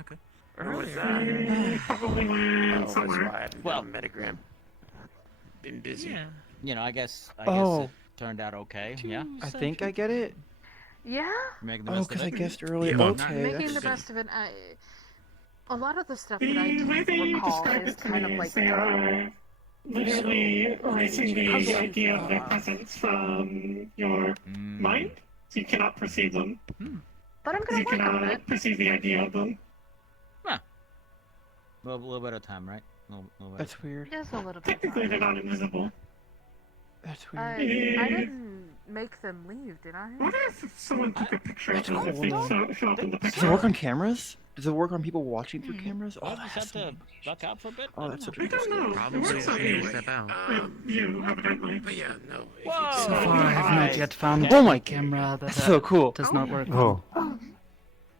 Okay. Or was that? Probably went That's somewhere. why I haven't done a metagram. Been busy. Yeah. You know, I guess Oh. it turned out okay. Yeah. I think I get it. Yeah? Making the Oh, best because of I it. guessed earlier. Yeah, Okay, Making that's the good. best of it. A lot of the stuff that The I way they recall describe is it to kind me of is like they are literally erasing the idea of their presence from your mind, so you cannot perceive them. But I'm You gonna work on cannot it. perceive the idea of them. A little bit of time, right? Little bit. That's weird. Just a little bit. Technically, they're not invisible. That's I weird. didn't make them leave, did I? What if someone took a picture of That's them if they cool. show up in the Does it picture? work on cameras? Does it work on people watching through cameras? Oh, Oh, just have that's to duck out for a bit. Oh, that's such a I cool don't know. It Probably works on anyway. me. Step out. You, evidently. But yeah, no. If Whoa! it's So far, I have not yet found Oh my a camera that That's so cool. does not work. Oh.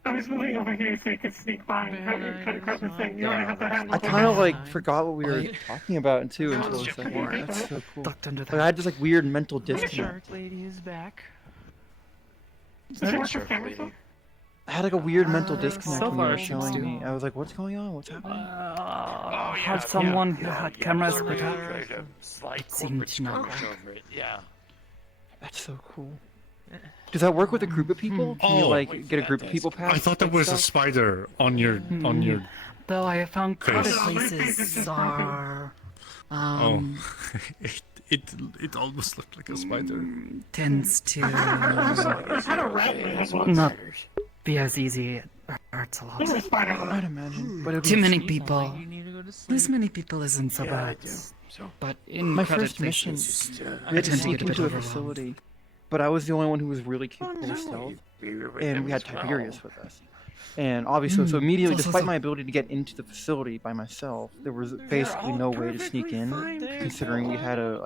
I was moving over here so you could sneak by and cut across the thing. You already have the handle. I kind of like forgot what we were talking about too until a second. That's so cool. Ducked under Like that. I had this like weird mental disconnect. Shark lady is back. Did you watch your camera though? I had like a weird mental disconnect so when you far were it seems showing to. me. I was like, what's going on? What's happening? Had someone who had cameras put up. It seemed to not work. over it. Yeah. That's so cool. Does that work with a group of people? Can you Oh. like get a group of people past? I thought that was a spider on your Though I have found other Face. places are Oh. it almost looked like a spider. tends to Had a rat in it as well. not be as easy. It hurts a There's a lot. spider on I'd it. imagine. But it'd Too be many cheap. people. You need to go to sleep. This many people isn't so Yeah, I bad. do. So, But in My crowded first mission, places, we I had to tend to sneak get a bit into a overwhelmed. facility, but I was the only one who was really capable of stealth, we were with and them we had as well. Tiberius with us. And obviously, so immediately, So- despite my ability to get into the facility by myself, there was basically no way to sneak in, considering we had a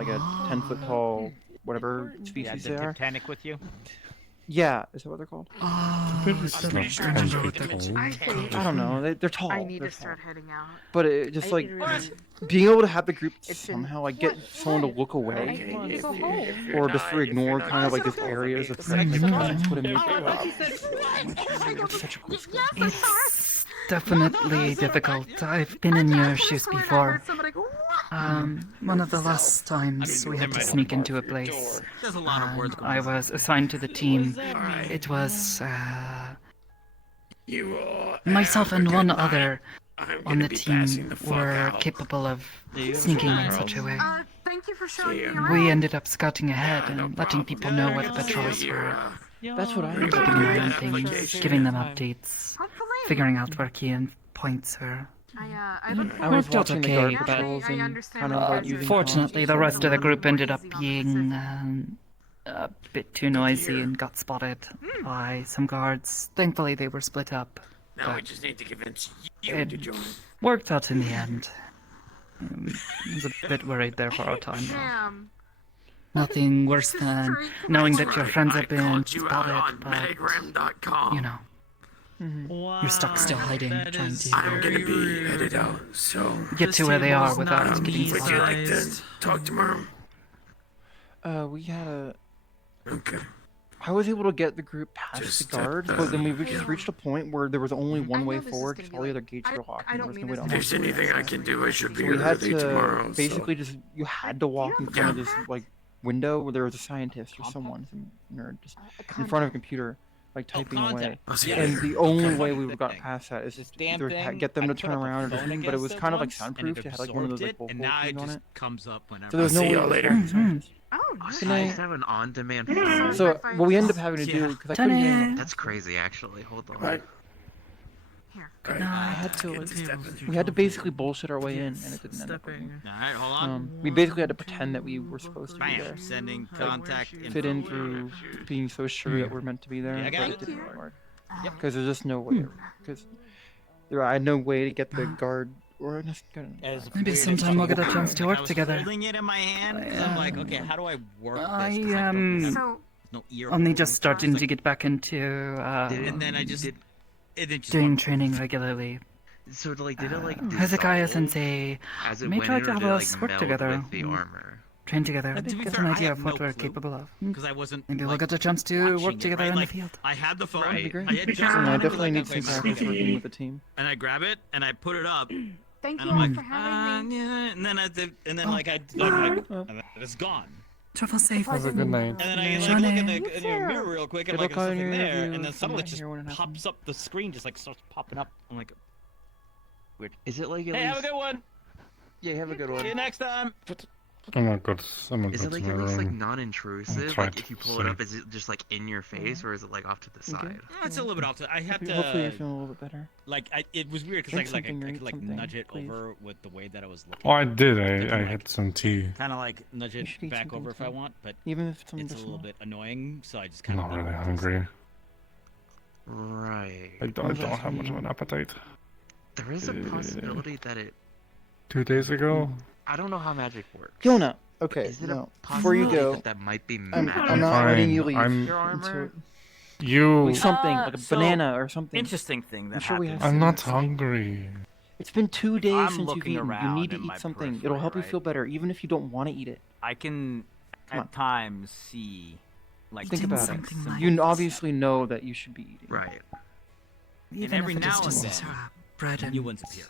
10-foot tall, whatever You had species the they are. Titanic with you. Yeah, is that what they're called? I don't remember what they're I think I don't know. They're tall. I need they're to start heading out. But it just I like need to really- being able to have the group It's been- somehow like get someone to look away, It's a hole. or just ignore kind of like these areas of threat. Like, that's what it means. It's such a cool skill. It's definitely difficult. I've been in your shoes before. One of the last times we had to sneak into a place, There's a lot of words going I on. was assigned to the team. Alright. It was You are. myself and one other I'm on gonna the be team passing the fuck were out. capable of sneaking in such a way. Thank you for showing me Yeah. around. We ended up scouting ahead No and letting problem. people know where the I'll see patrols you, were, That's what I Keeping keeping do. an eye on Yeah, things, application. giving them updates, Hopefully. figuring out where key and points were. I look I was Worked out watching the okay, guard but patrols I and understand kind of what like you guys are using. Fortunately, the comms. rest of the group ended up Easy on being the a bit too noisy and got spotted by some guards. Thankfully, they were split up. Now we just need to convince you It to join. worked out in the end. I was a bit worried there for a time. Though. Damn. Nothing worse than knowing that your friends have I been called you out on spotted, but Metagram.com. you know, you're stuck still hiding, That trying is to I'm gonna be headed out, so get to where they are table's without not getting would you spotted. like to talk tomorrow? We had a. Okay. I was able to get the group past Just, the guards, but then we just yeah. reached a point where there was only one way know this is forward gonna because be all the like- other gates were locked I and there don't was mean no way this to to If be there's unlock anything I it. can do, I should be So we had early to tomorrow. basically just you had to walk in front of this like window where there was a scientist or someone, some nerd, just in front of a computer, like typing away. contact. I'll see you And later. the only Okay. way we The got thing. past that is just Damn either thing, get them I to put turn up a around or phone something, but it was against kind of like once, and soundproof. it It had like one of those like absorbed it, and bullet now it things on just it. comes up whenever. So there was I'll no see way y'all to later. find the scientist. Oh, nice. Good night. have an on-demand Yeah. So Wi-Fi what we ended up is- having to do Yeah. because I couldn't hear him. That's crazy, actually. Hold on. Right. Here. Right. I had to Get like, to step in. we had to basically bullshit our way in, and it didn't end up working. Alright, hold on. We basically had to pretend that we were supposed to be there. Bam. Sending contact Fit in info. through being so sure that we're meant to be there, Yeah, I but got it it. didn't Thank you. work. Yep. Because there's just no way. Because I had no way to get the guard or just As Maybe weird sometime as we'll get a possible. chance to I work was together. holding it in my hand, 'cause I'm like, okay, how do I work this? 'Cause I don't have So, no ear. only just holes. starting It's to like- get back into And then I just it just doing went- training regularly. So, like, did it, like, Hezekiah dissolve Sensei as it may went try in, to or have did it, us like, work meld together. with the armor? train together, To be get fair, an I idea have of what no we're clue. capable of. Because I wasn't. Maybe we'll like, get a chance to work watching it, together right? in Like, the field. I had the phone. Right. That'd be great. I had just Yeah, I gotten it, definitely like, need okay, some my practice phone, working with the team. and I grab it and I put it up, and Thank you I'm like, for having me. yeah, and then Oh. like I'm like, Oh. and then it's gone. Travel safe. Have a good night. And then I like Johnny. look in the mirror real quick, and Good like luck there's on nothing your there, interview. and then suddenly it Somewhat just here when it pops happens. up. The screen just like starts popping up. I'm like, Is it like at hey, have a least... good one. Yeah, have a good See you one. next time. I'm not good. I'm not Is good it like to at my least like room. non-intrusive? try Like to if you pull it see. up, is it just like in your face, or is it like off to the side? It's a little bit off. I had to Hopefully you're feeling a little bit better. like it was weird Drink because I something or could eat like something, nudge it please. over with the way that I was looking. Oh, I did. Then, I like, had some tea. kind of like nudge You it should eat back something over if I too. want, but Even if it's something it's a just little small. bit annoying, so I just I'm kind not of really hungry. Right. I don't have much of an appetite. There is a possibility that it. 2 days ago? I don't know how magic works. Yona, okay, Is it no. a Before you possibility go, that that might be I'm magic? not letting you Fine, leave. I'm- Your until- armor? You... With something, like a so, banana or something. Interesting thing that I'm sure we happened. have I'm not some- hungry. It's been 2 days I'm since you've looking eaten. You around need to in my eat something. It'll periphery, help you right? feel better, even if you don't want to eat it. I can Come on. at times see like Think about it. something like- You obviously know that you should be eating. Right. Even every if it now is and just then, bread and new ones appear.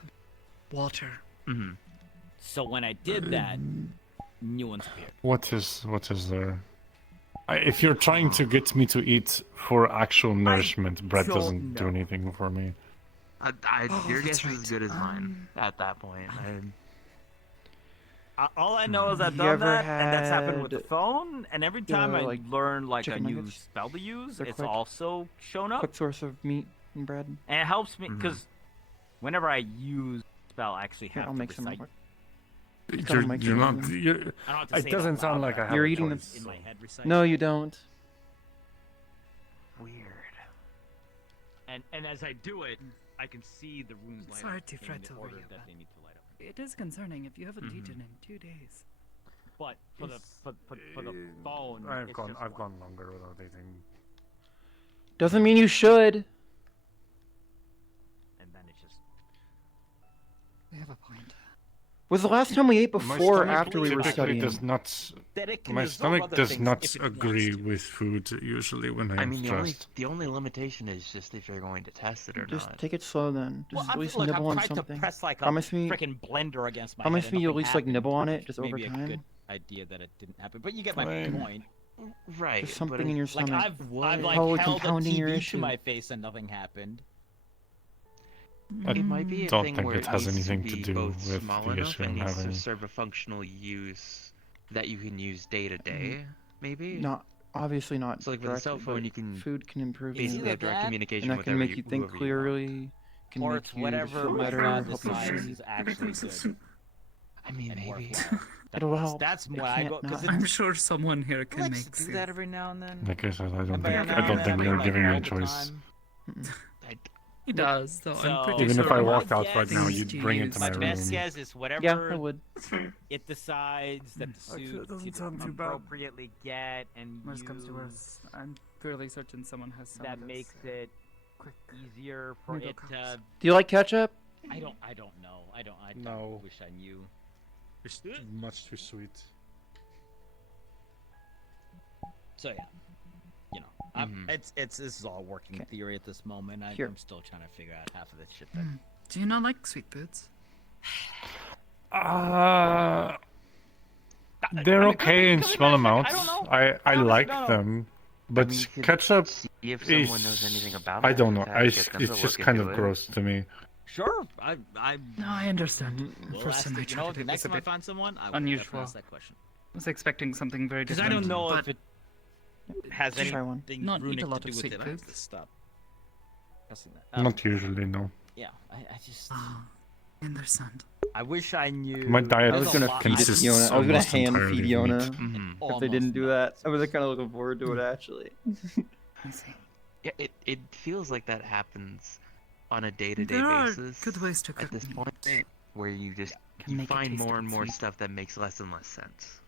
water. Mm-hmm. So when I did that, new ones appeared. What is there? If you're trying to get me to eat for actual nourishment, bread don't doesn't do know. anything for me. Your that's guess is as right. good as mine at that point. All I know is I've You done ever that, and that's happened with the had, phone. And every time I like, learn like a chicken new nuggets? spell to use, They're it's quick. also shown up, Quick source of meat and bread. and it helps me Mhm. because whenever I use spell, I actually Here, have I'll to make some. recite. real quick. You're not... I don't have to It say doesn't out sound loud, like but I have You're a eating choice. in my head recite. No, you don't. Weird. And as I do it, I can see the runes It's light hard up to in fret the over order you, that but- they need to light up. It is concerning if you haven't Mhm. eaten in 2 days. But for the phone, I've it's gone. just I've one. gone longer without eating. Doesn't mean you should. And then it's just We have a point. Was the last time we ate My before or stomach after we were typically studying? does not. that it can My resolve stomach other does things not if it wants agree to. with food usually when I I'm mean, stressed. the only limitation is just if you're going to test it or Just not. take it slow then. Well, Just at I'm, least look, nibble I'm on trying something. to press like a Promise me- freaking blender against my Promise head. me and you'll at nothing least like happened, nibble on which it is just over maybe a good time. idea that it didn't happen, but you get my Fine. point. Right. Just but something in your Like stomach. I've Probably like held a compounding your TV to issue. my face and nothing happened. It might be a don't thing think where it has needs anything to to be do both with small the enough issue and I'm needs to having. serve a functional use that you can use day to day, maybe. Not obviously not. So like with a cell directly, phone, but you can food can improve It's basically you, either have direct that, communication and that with can make you think whoever clearly. Can Or make it's you whatever feel better, God help you decides sleep. is actually good I mean, and maybe. worthwhile. It'll help. That's It why I can't go because not. I'm sure someone here can let's make do that every now and then. Like I said, I don't Every think now I and don't then, think I you're mean, giving like, me a all the choice. time. He does, though. So- I'm pretty Even sure if I my walked out right guess now, is you'd to bring it use- to my My best room. guess is whatever Yeah, I would. it decides that the suit to appropriately get and Worst comes to use worst, I'm fairly certain someone has some that of this. makes it Quick. easier for Here we it go, to. cops. Do you like ketchup? I don't know. I No. wish I knew. It's much too sweet. So yeah, you know, it's this is all working Okay. theory at this moment. Here. I'm still trying to figure out half of this shit. That Do you not like sweet foods? They're okay in small I amounts. don't know. I honestly like don't know. them, but I mean, you could ketchup See if someone is. knows anything about I it, don't know. kinda get them to It's just look kind into of it. gross to me. Sure, I No, I understand. will First ask time I you know, tried the it, it next was a time I bit find someone, I will unusual. ask that question. I was expecting something very Because different. I don't know but if it has Just try one. anything Not eat runic a lot to of do with sweet it. I have foods. to stop discussing that. Not usually, no. Yeah, I just Ah, I understand. I wish I knew. My diet I was gonna There's a feed it lot- to consists Yona. I was gonna almost hand entirely feed of meat. Yona. Mhm. If they Almost didn't do that, not. I was kind of looking forward to it actually. I see. Yeah, it feels like that happens on a day-to-day There are basis. good ways to cook at this meat. point, where you just Can you make it find taste a more bit and more sweet. stuff that makes less and less sense.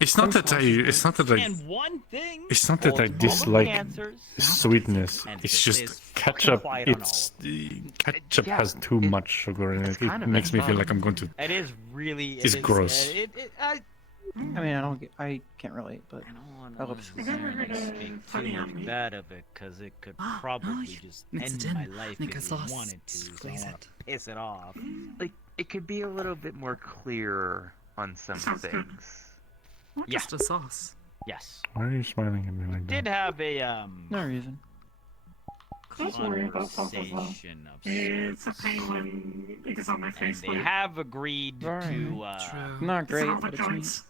It's not that I. It's not that I. And one thing. It's not that I holds all of the dislike answers, sweetness. and It's stays just fucking ketchup. quiet on all It's of ketchup Yeah, has too much sugar in it's it. kind It of makes me feel fun. like I'm going to. It is really. It's gross. I mean, I don't get. I can't relate, but I don't want I love to sweet. speak too much bad of it, because it could probably just mix end it in. my life Make a if you sauce, wanted to. So I squeeze want it. to piss it off. Like, it could be a little bit more clear on some Sounds good. things. Or Yeah. just a sauce. Yes. Why are you smiling at me like Did that? have a no reason. Don't worry about sauce as well. conversation of It's a sorts, pain when it gets on my and face. they Like, have agreed Right. to True. Not it's great, all the but it's meat. joints.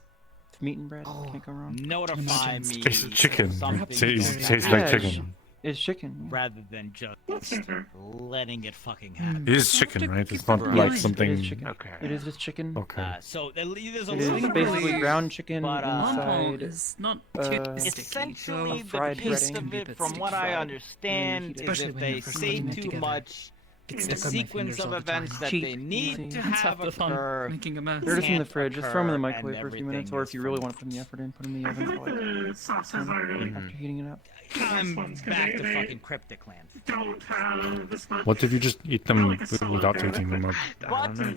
It's meat and bread. Oh. Can't go wrong. notify Imagine me. It's chicken. if something It tastes, goes tastes bad, like Yeah, chicken. It's chicken. Yeah. rather than just That's fair. letting it fucking happen. It is chicken, right? It's not Right. like It is something. chicken. Okay. It is just chicken. Okay. So there's a It is little basically bit ground chicken but, Mambo inside. is not uh, too sticky. essentially A the fried gist breading. of Can be a it, bit from sticky what I fried. understand, is Especially if when they you're first say putting it too together. much Gets the stuck on my sequence fingers of all the events time. that Cheap. they need Easy. to That's half have the fun. occur. Making a mess. They're just in the can't fridge. Just throw them in the occur, and microwave for a few minutes, everything or if you really is want to put in the effort in, put them in the I oven think for like the sauces are really after heating it up. I'm ones, 'cause back to they fucking cryptic land. don't have this much. What if you just eat them without heating them up? But Sorry.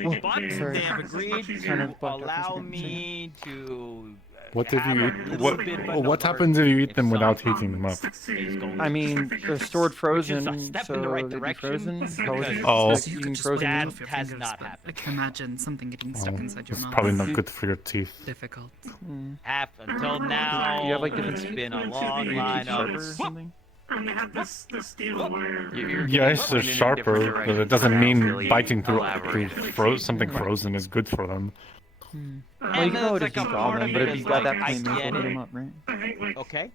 they have agreed Kind to of blacked out for a allow second. me to. What if have you a eat? little bit of an What alert happens if you eat if them without something heating them up? I mean, they're stored frozen, step so in the right they'd be direction, frozen. How would you because- Oh. expect You could eating just frozen wipe That it meat? off your has fingers, not but happened. I can imagine something getting stuck inside your It's mouth. probably not good for your teeth. Difficult. Mm. Until now, You have, like, different it's teeth? been a Or long two line Sharper or of. something? And they have this deal where Yeah, it's pointed in sharper, different but it directions doesn't without mean really biting through elaborating. something frozen is good for them. Hmm. And Well, you can there's probably like just a eat all of part them, of but it if is you've got like, that I plain meat, get we'll eat it. them up, right? I think like Okay,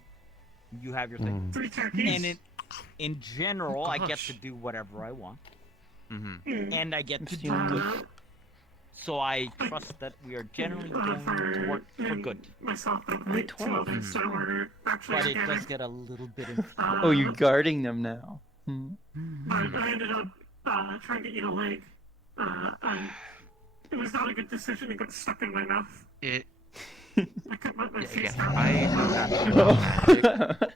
you have your thing. Mm. 3 turkeys. And in general, Oh, I get gosh. to do whatever I want, Mm-hmm. and I get to do Stealing good. good. So I trust that we are generally going to work for good. Myself, Wait, 2 others that were actually But it organic. does get a little bit of. Oh, you're guarding them now. Hmm. But I ended up trying to eat a leg, and it was not a good decision. It got stuck in my mouth. It. I cut my Yeah, face again, out. I know nothing about magic.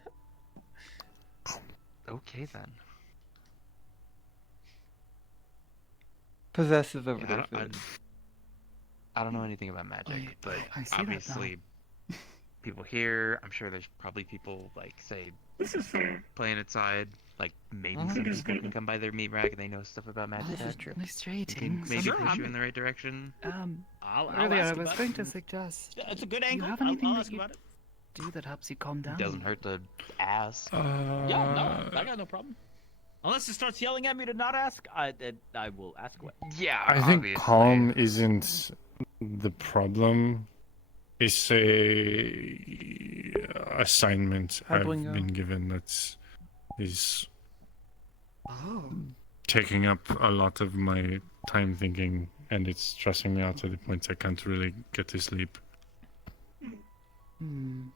Okay then. Possessive over Yeah, their food. I don't know anything about magic, but I see that now. obviously, people here. I'm sure there's probably people like say This is fair. playing it side. Like maybe Mhm. some It is people good. can come by their meat rack and they know stuff about magic. This is that true. At least you're can eating. maybe Sure, push I'm- you in the right direction. I'll Earlier I ask was about going it. to suggest It's a good you angle. have I'll anything that ask you about it. do that helps you calm down. Doesn't hurt to ask. Yeah, no, I got no problem. Unless it starts yelling at me to not ask, I will ask away. Yeah, I think obviously. calm isn't the problem. It's a assignment Hi, I've Blingo. been given that is Oh. taking up a lot of my time thinking, and it's stressing me out to the point I can't really get to sleep. Hmm.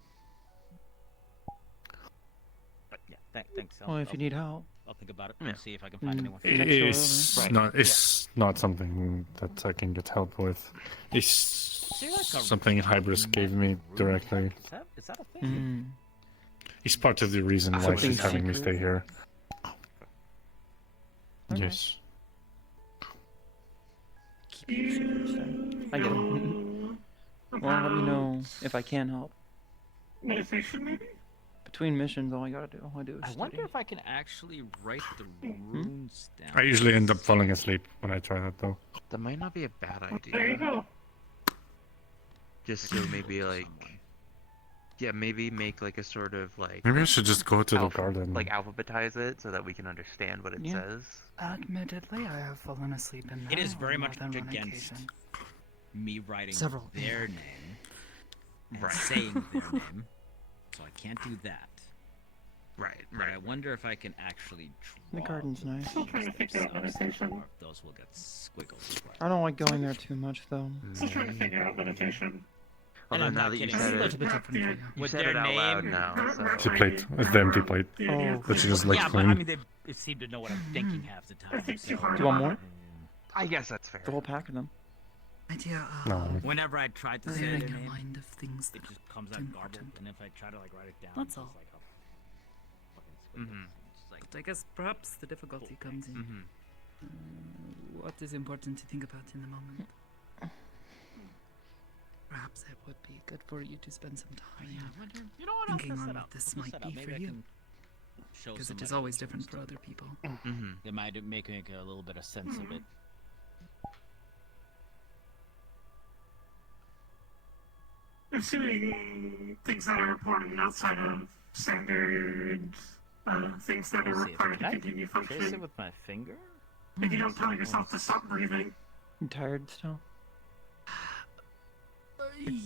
But yeah, thanks. Well, if you need help. I'll think about it Yeah. and see if I can find anyone. Next door It's over. not. It's not something that I can get help with. It's Is there like a something Hybris gave me room directly. hack? Is that a thing? Hmm. It's part of the reason why Something she's having me secret? stay here. Okay. Yes. Keep your secrets then. I get it. Well, let me know if I can help. Meditation, maybe? Between missions, all I gotta do, all I do is I study. wonder if I can actually write the runes down. I usually end up falling asleep when I try that, though. That might not be a bad There you idea. go. Just so maybe like, yeah, maybe make like a sort of like. Maybe I should just go to the garden. Like alphabetize it so that we can understand what it Yeah. says. Admittedly, I have fallen asleep in It is now very on much more than one against occasion. me writing Several. their name and Right. saying their name, so I can't do that. Right, But I wonder if I can actually draw. The garden's nice. Still trying to figure out themselves, meditation. or if those will get squiggles. I don't like going there too much, though. Still trying to figure out meditation. Although I'm now not that you kidding. said It's a it, little bit different for you. you With said their it out loud name- now. It's a So plate. It's the empty plate. Oh. That she just likes Yeah, but I clean. mean, they seem to know what I'm thinking half the time. think So, too hard Do you want more? I guess that's fair. The whole pack of them. idea of No. Whenever I try to say clearing their your name, mind of things it that just comes out aren't garbled, important. and if I try to like write it down, That's it's all. like a fucking scribble. Mhm. It's just like, But I guess perhaps the difficulty comes in Mhm. what is important to think about in the moment. Perhaps it would be good for you to spend some time yeah, I wonder. You know what? I'll thinking test on that what out. this I'll might test that out. be Maybe for I you, can show because it is somebody always who's different for interested. other people. Mhm. It might make a little bit of sense of it. Assuming things that are important outside of standard things that are Let's see, required to can I continue trace it functioning. with my finger? If you don't tell yourself to stop breathing. You tired still?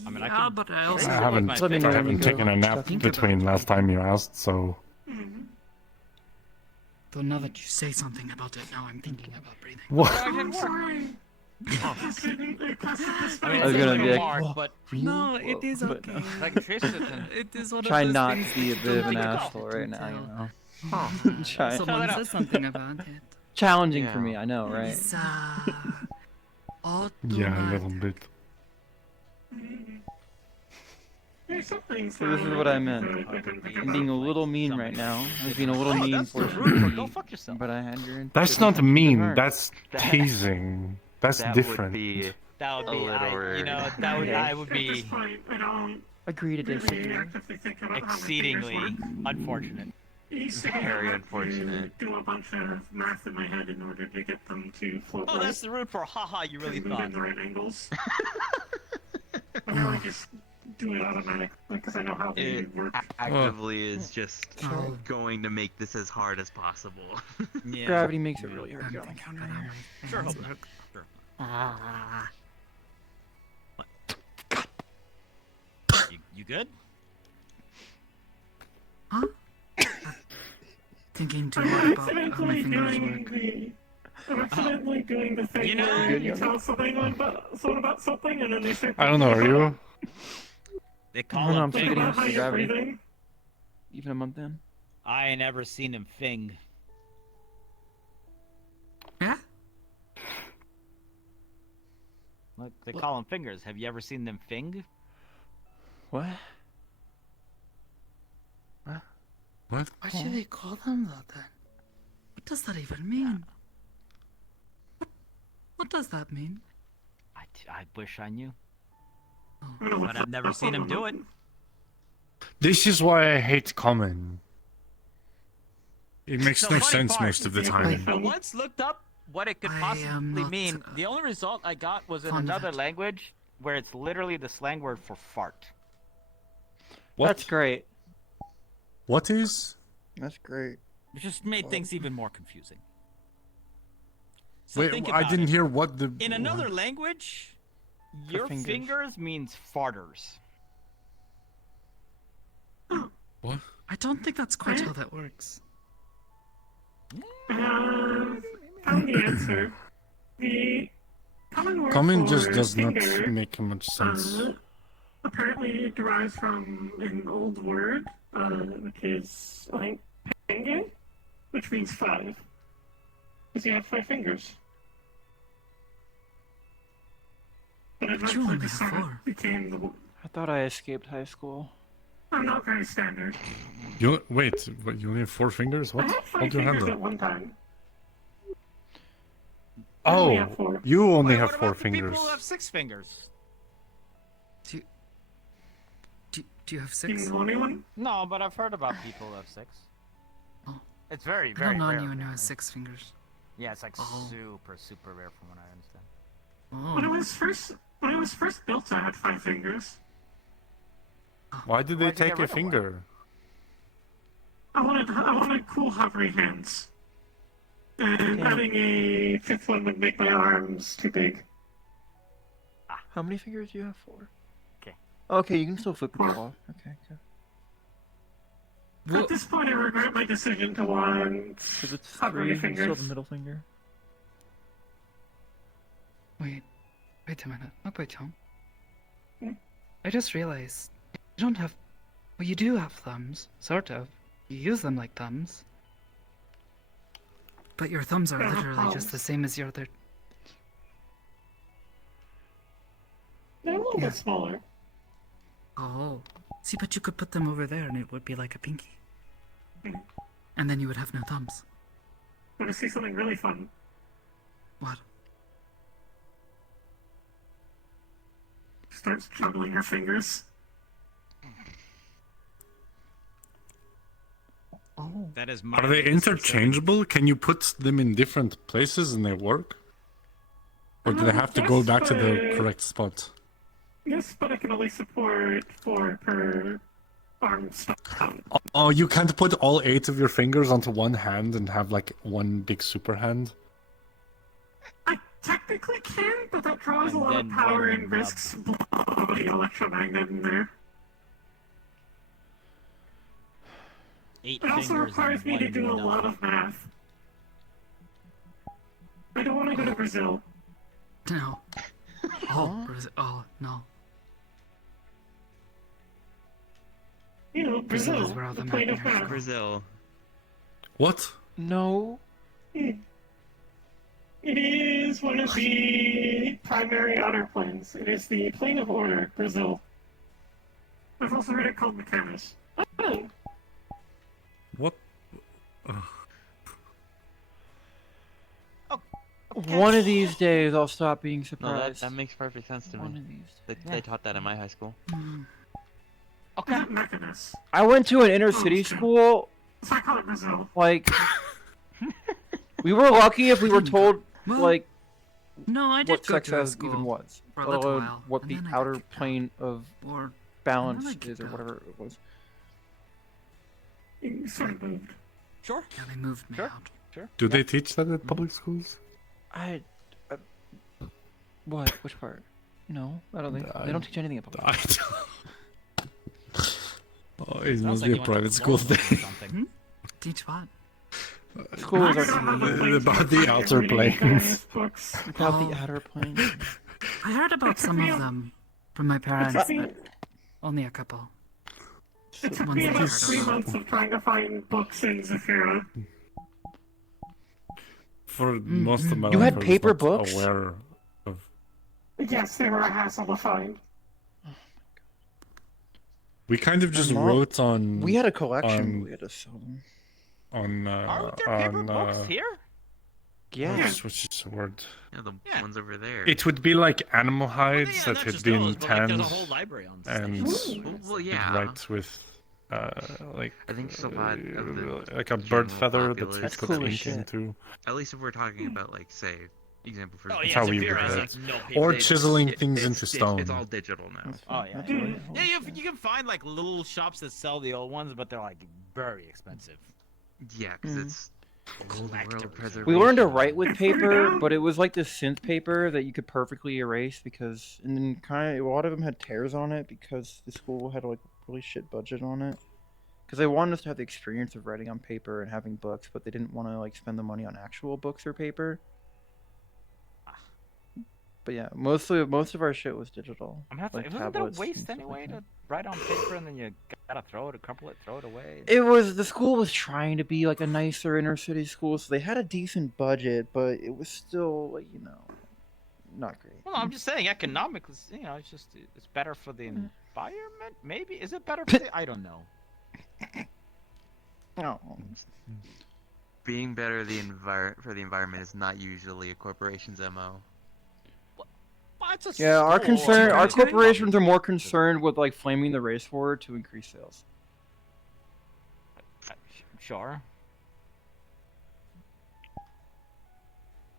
I mean, I yeah, can but I trace also it I with haven't, my Let me know I finger. when you haven't go. taken a nap Think between about it. last time you asked, so Though now that you say something about it, now I'm thinking about breathing. what? I'm sorry. It I I mean, was it's gonna like be a like, mark, "Whoa, but really? No, it Whoa," is but okay. no. like trace it and It is one Try of those not things to be a that bit you of an don't asshole get to right now, you tell. know. Try. Someone that out. says something about it. Challenging for Yeah. me, I know, right? It's Yeah, a little bit. There's some things So this is what I meant. I'm being a little mean right now. I'm being a little Oh, mean that's for the root for go me, fuck yourself. but I had your That's good not intentions at mean. heart. That's teasing. That's That different. would be That would a be, little you know, rude. that would, Okay. I would At this be point, I don't Agree to really disagree. actively think about how my fingers exceedingly work. unfortunate. It used to be Very I had unfortunate. to do a bunch of math in my head in order to get them to float Oh, right that's the root for haha, you really and move thought. in the right angles. But now I just do it automatically because I know how they It work. actively is just Oh. going to make this as hard as possible. Yeah. Gravity makes it really hard I'm to get on the thinking counter about here. my Sure, hands hope not. work. Sure. You good? Thinking too I'm hard about how my accidentally fingers doing work. the. I'm accidentally doing the thing You know- where Good, you yeah. tell someone about something and then they start I don't know. Are you? They I call don't know, him I'm still Think getting Fing. about used how to you're gravity. breathing. Even a month in. I ain't ever seen him Fing. Yeah? Look, they call him fingers. Have you ever seen them Fing? What? What? Why do they call them that then? What does that even mean? What does that mean? I wish I knew. I'm gonna look But I've that never up seen on him the- do it. This is why I hate common. It makes The no funny sense part most of the is time. I once looked up what it could I am possibly not, mean. The only result I got was in fond of another it. language where it's literally the slang word for fart. That's great. What is? That's great. It just made things even more confusing. So Wait, think I about didn't it. hear what the. In another language, your fingers. fingers means farters. What? I don't think that's quite how that works. Found the answer. The common word Common for just does not finger, make much sense. apparently it derives from an old word, which is, I think, penge, which means 5. Because you have 5 fingers. But you eventually only the have start 4. became the. I thought I escaped high school. I'm not very standard. You wait. What? You only have 4 fingers? I What? had How 5 do you have fingers at that? one time. I only Oh, have 4. you only Wait, have what 4 about the fingers. people who have 6 fingers? Do you have You 6? know anyone? No, but I've heard about people who have 6. Oh. It's very, I very don't know rare. anyone who apparently. has 6 fingers. Yeah, it's like Oh. super rare from what I understand. When it Oh. was first built, I had 5 fingers. Why did they Why'd you get take a rid of one? finger? I wanted cool hovery hands. And adding a 5th one would make my arms too big. How many fingers do you have? 4. 'Kay. Okay, you can still flip it 4. off. Okay, good. Well, At this point, I regret my decision to want Because it's 3, hovery you still fingers. have the middle finger. wait a minute. Not wait, Tom. Hmm? I just realized you don't have. Well, you do have thumbs, sort of. You use them like thumbs. But your thumbs are Yeah, literally just palms. the same as your other. little bit smaller. Oh. See, but you could put them over there and it would be like a pinky. And then you would have no thumbs. Want to see something really fun? What? Starts juggling her fingers. Oh. That is Are they interchangeable? Can you put them in different places and they work? Or do they have to go back to the correct spot? Yes, but I can only support 4 per arm stone. Oh, you can't put all 8 of your fingers onto one hand and have like one big super hand? I technically can, but that draws a And lot of then power one and rub. risks blowing the electromagnet in there. 8 It also fingers requires and me to one do a nub. lot of math. I don't want to go to Brazil. No. Oh, oh, no. You know, Brazil Brazil, is where all the the plane of nightmares math. Brazil. What? No. It is one of the primary honor planes. It is the plane of order, Brazil. I've also heard it called Mechanis. Oh, What? One of these days, I'll stop being No, surprised. that makes perfect sense to One me. of these. They taught that in my high school. okay. Not Mechanis. I went to an inner city school. So I call it Brazil. Like, we were lucky if we were told Well, like No, I did what go sex to a as school even was, for a let little alone while, what and the then I got outer kicked out. plane of Or balance I get is, or out. whatever it was. You sort of moved. Sure. yeah, they moved me Sure. out. Do they teach that at public schools? What? Which part? No, I don't think they don't teach anything about I Oh, it Sounds must like be you a went to private school Florida or thing. something. Teach what? School is About the outer planes. Books. about Oh. the outer plane. I heard about some of them from my parents, but only a couple. It took Ones me I about heard 3 about. months of trying to find books in Zafira. For most of my You life, had I was paper not books? aware of. Yes, they were a hassle to find. We kind of just Mom- wrote on. We had a collection. on- but we had to sell them. on. Aren't there paper books here? Yeah. Which is the word? Yeah, the Yeah. ones over there. It would be like animal hides Yeah, that not had just been those, but, like, tanned there's a whole library on and stage. Well, you'd yeah. write with like I think just a lot of the like a bird general feather that you populace- put cool as ink shit. into, At least if we're talking about, like, say, example for Oh That's yeah, how we Zafira would has do like it. no paper. or It's- chiseling it- things it's into di- stone. It's all digital now. Oh yeah. Yeah, you can find like little shops that sell the old ones, but they're like very expensive. Yeah, because it's old Collectors. world preservation. We learned to write with paper, but it was like this synth paper that you could perfectly erase because, and then kind of a lot of them had tears on it because the school had like really shit budget on it. Because they wanted us to have the experience of writing on paper and having books, but they didn't want to like spend the money on actual books or paper. But yeah, most of our shit was digital. I'm have to, like wasn't that a tablets and waste stuff anyway like to that. write on paper and then you gotta throw it, crumple it, throw it away? It was the school was trying to be like a nicer inner city school, so they had a decent budget, but it was still like not great. Well, I'm just saying economically, it's just it's better for the environment. Maybe is it better for the? I don't know. No. Being better for the environment is not usually a corporation's MO. Well, it's a Yeah, our school, our it's corporations are more concerned with like flaming the race war to increase sales. Sure.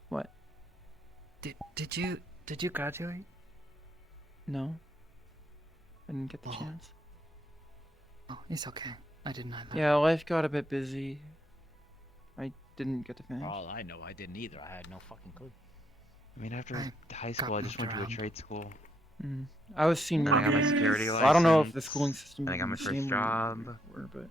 What? Did you graduate? No. I didn't get the Oh. chance. Oh, it's okay. I didn't know that. Yeah, life got a bit busy. I didn't get to finish. For all I know, I didn't either. I had no fucking clue. I mean, after I high school, I just moved went to a around. trade school. I was senior. Then I got my year. security So I don't know if the license, schooling system. then I got my was the first same job. where, but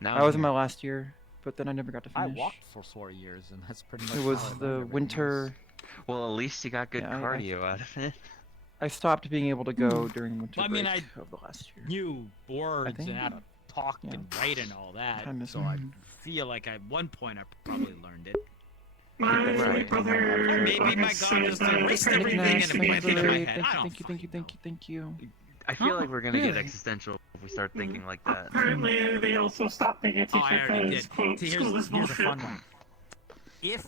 Now I was I'm in my here. last year, but then I never got to I finish. walked for 4 years, and that's pretty much. It was how I learned the everything winter. Well, at least you got good Yeah, I- cardio out of it. I stopped being able to go during winter Well, I break mean, of the last year. Knew words think- and how to talk yeah. and write and all that. Kinda So I feel like at one point I probably learned it. My Right. brother. Maybe like I my God said, just erased everything apparently and it went through my Great. head. I don't Thank you. Thank you. I feel like we're gonna get really? existential if we start thinking like that. Apparently, they also stopped being a teacher Oh, I already because did. quote See, school is here's a bullshit. fun one. If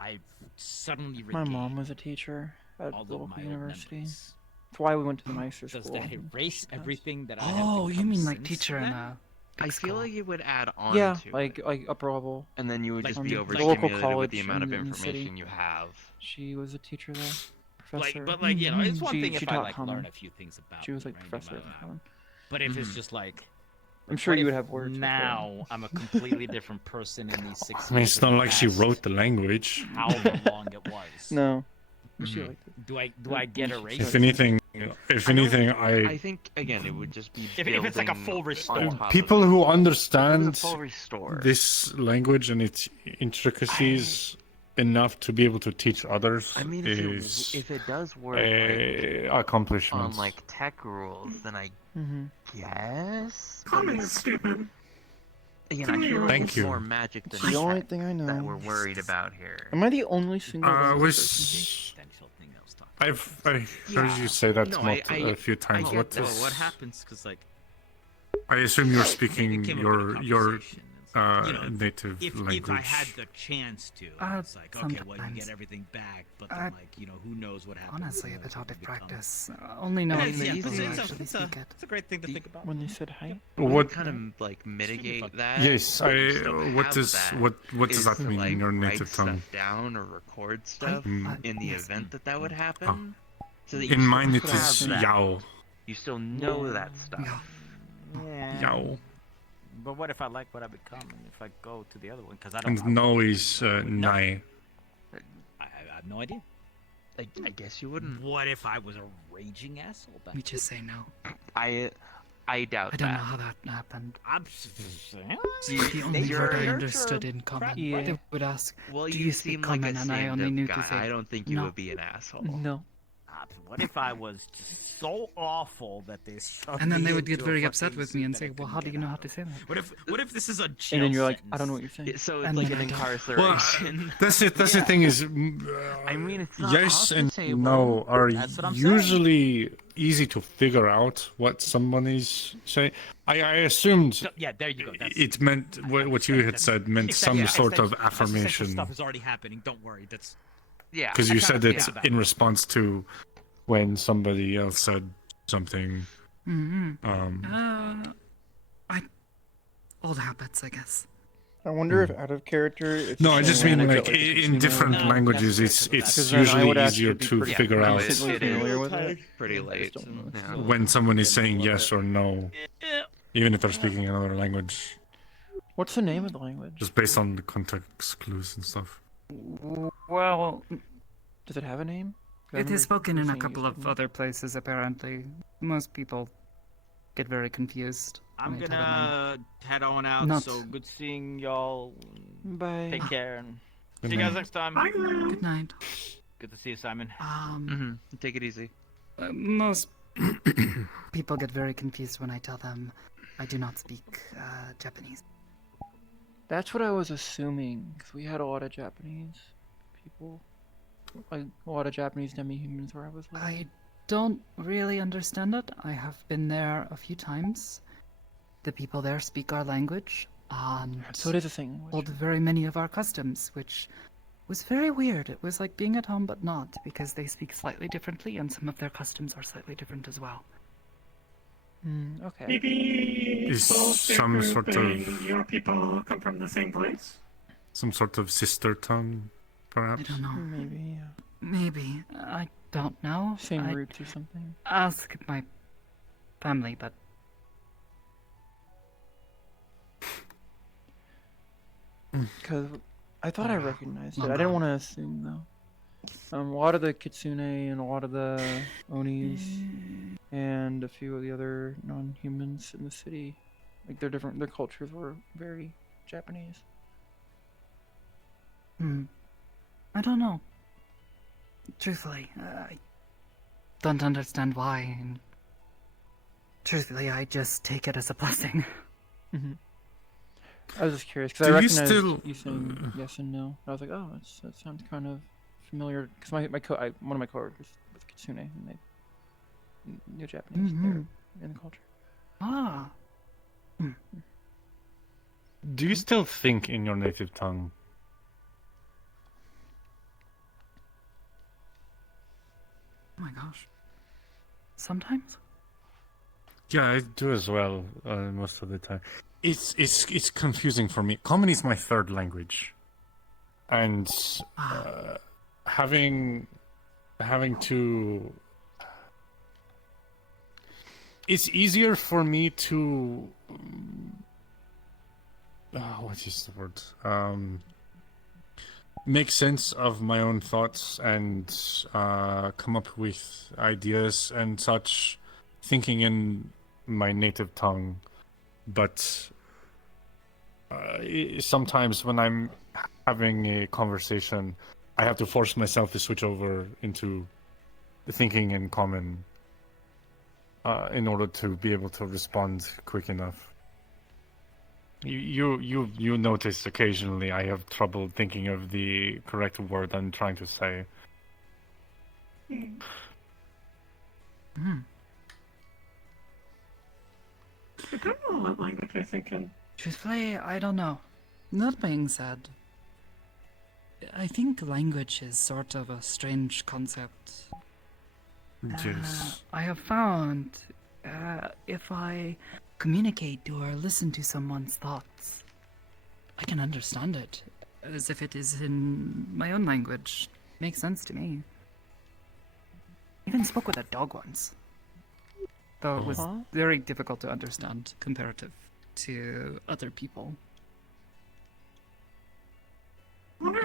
I suddenly My regained mom was a teacher at all the of local my university. memories, That's why we went to the nicer does school. that erase everything that I have Oh, you become mean like since teacher in then? a I big feel school? like it would add on Yeah, to like it. upper level. And then you would Like- just be the overstimulated local with college the amount of in the city. information you have. She was a teacher there, Like, professor. but like, you know, it's one She- thing she if I taught like common. learn a few things about. She was like right, professor of about- common. But if it's just like, I'm sure what you would if have words. with her. Now I'm a completely different person in these 6 I mean, years. it's that not like she passed, wrote the language. However long it was. No. She Mhm. liked it. Do I get erased? If anything, I think again it would just be If it's like a building full on restore. top of people it. who If it was a understand full restore. this language and its intricacies enough to be able to teach others I mean, is if it does work like, a accomplishment. on like tech rules, then I guess. but Common it's- is stupid. Again, I feel like Thank it's you. more magic than It's the only tech thing I that know. we're worried about here. Am I the only single? language person? Existential thing I was talking I heard you say that No, a few times. get What that. is? what happens? Because like I assume you're it speaking came up in a your conversation, and uh, you know, native if language. I had the chance to, it's like okay, well you sometimes. get everything back, but then like you know who knows what happens. Honestly, who a knows bit what out of we become. practice. Only knowing It's, the yeah, people who it's, actually speak it. it's a great thing to think about. When they said hi. What? kind of like mitigate fun. that? Yes, or still What have does that what does is that to, mean like, in your write native stuff tongue? down or record stuff Mm. in the yes. event that would happen. So that you In still mine, it have is that. yao. You still know that stuff. Yeah. Yao. But what if I like what I become, and if I go to the other one? Because I don't. And no is nai. I have no idea. I guess you wouldn't. What if I was a raging asshole back We just say no. I doubt I don't know that. how that happened. I'm The only You're- word I you're understood in common. Yeah. They would ask, Well, do you you speak seem like a common? And I only stand-up knew guy. to say, I don't think you no. would be an asshole. No. What if I was just so awful that they shoved and then me they would get into a very upset fucking with me suit and that I say, well, couldn't how do you get know out how of? to say that? What if this is a jail And then you're like, I sentence? don't know what you're saying. So it's And like then an I don't. incarceration. That's it. That's the thing is, I mean, it's not yes off and the table. no are That's what I'm saying. usually easy to figure out what someone is saying. I assumed So, yeah, there you go. That's, it meant what you had said meant some sort of affirmation. Stuff is already happening. Don't worry. That's Yeah. Because you said it yeah. in response to when somebody else said something. Old habits, I guess. I wonder if out of character. It's No, I the just same mean language like that, you in know, different No, languages, that's it's Because then I usually would easier actually be to pretty figure out instantly familiar with it. Pretty late. don't know. Yeah. when someone is saying yes or no, even if they're speaking another language, What's the name of the language? just based on the context clues and stuff. Well, Does it have a name? I it remember is spoken you in a saying couple you of said no. other places, apparently. Most people get very confused. I'm when I tell them gonna head on out. Not- So good seeing y'all. Bye. Take care and Good see you guys night. next time. Bye. Good night. Good to see you, Simon. Take it easy. Most people get very confused when I tell them I do not speak Japanese. That's what I was assuming, because we had a lot of Japanese people. Like, a lot of Japanese demi-humans where I was living. I don't really understand it. I have been there a few times. The people there speak our language and So it is a thing. hold very many of our customs, which was very weird. It was like being at home but not, because they speak slightly differently and some of their customs are slightly different as well. Okay. Maybe Is both some your sort group of- and your people come from the same place. Some sort of sister tongue, I perhaps. don't know. Maybe, yeah. Maybe. I don't know. Same I roots or something. ask my family, but Because I thought I recognized it. not I didn't bad. want to assume, though. A lot of the Kitsune and a lot of the Onis and a few of the other non-humans in the city, like their cultures were very Japanese. I don't know. Truthfully, I don't understand why. And truthfully, I just take it as a blessing. I was just curious because I Do you recognized still- you saying yes and no. I was like, oh, that sounds kind of familiar. Because one of my coworkers was Kitsune, and they knew Japanese there in the culture. Ah. Do you still think in your native tongue? Oh my gosh. Sometimes? Yeah, I do as well. Most of the time, it's confusing for me. Common is my third language, and having to. It's easier for me to. What is the word? Make sense of my own thoughts and come up with ideas and such, thinking in my native tongue. But sometimes when I'm having a conversation, I have to force myself to switch over into thinking in common in order to be able to respond quick enough. You notice occasionally I have trouble thinking of the correct word I'm trying to say. I don't know what language I think in. Truthfully, I don't know. That being said, I think language is sort of a strange concept. Yes. I have found if I communicate or listen to someone's thoughts, I can understand it as if it is in my own language. Makes sense to me. Even spoke with a dog once, though it was very difficult to understand comparative to other people.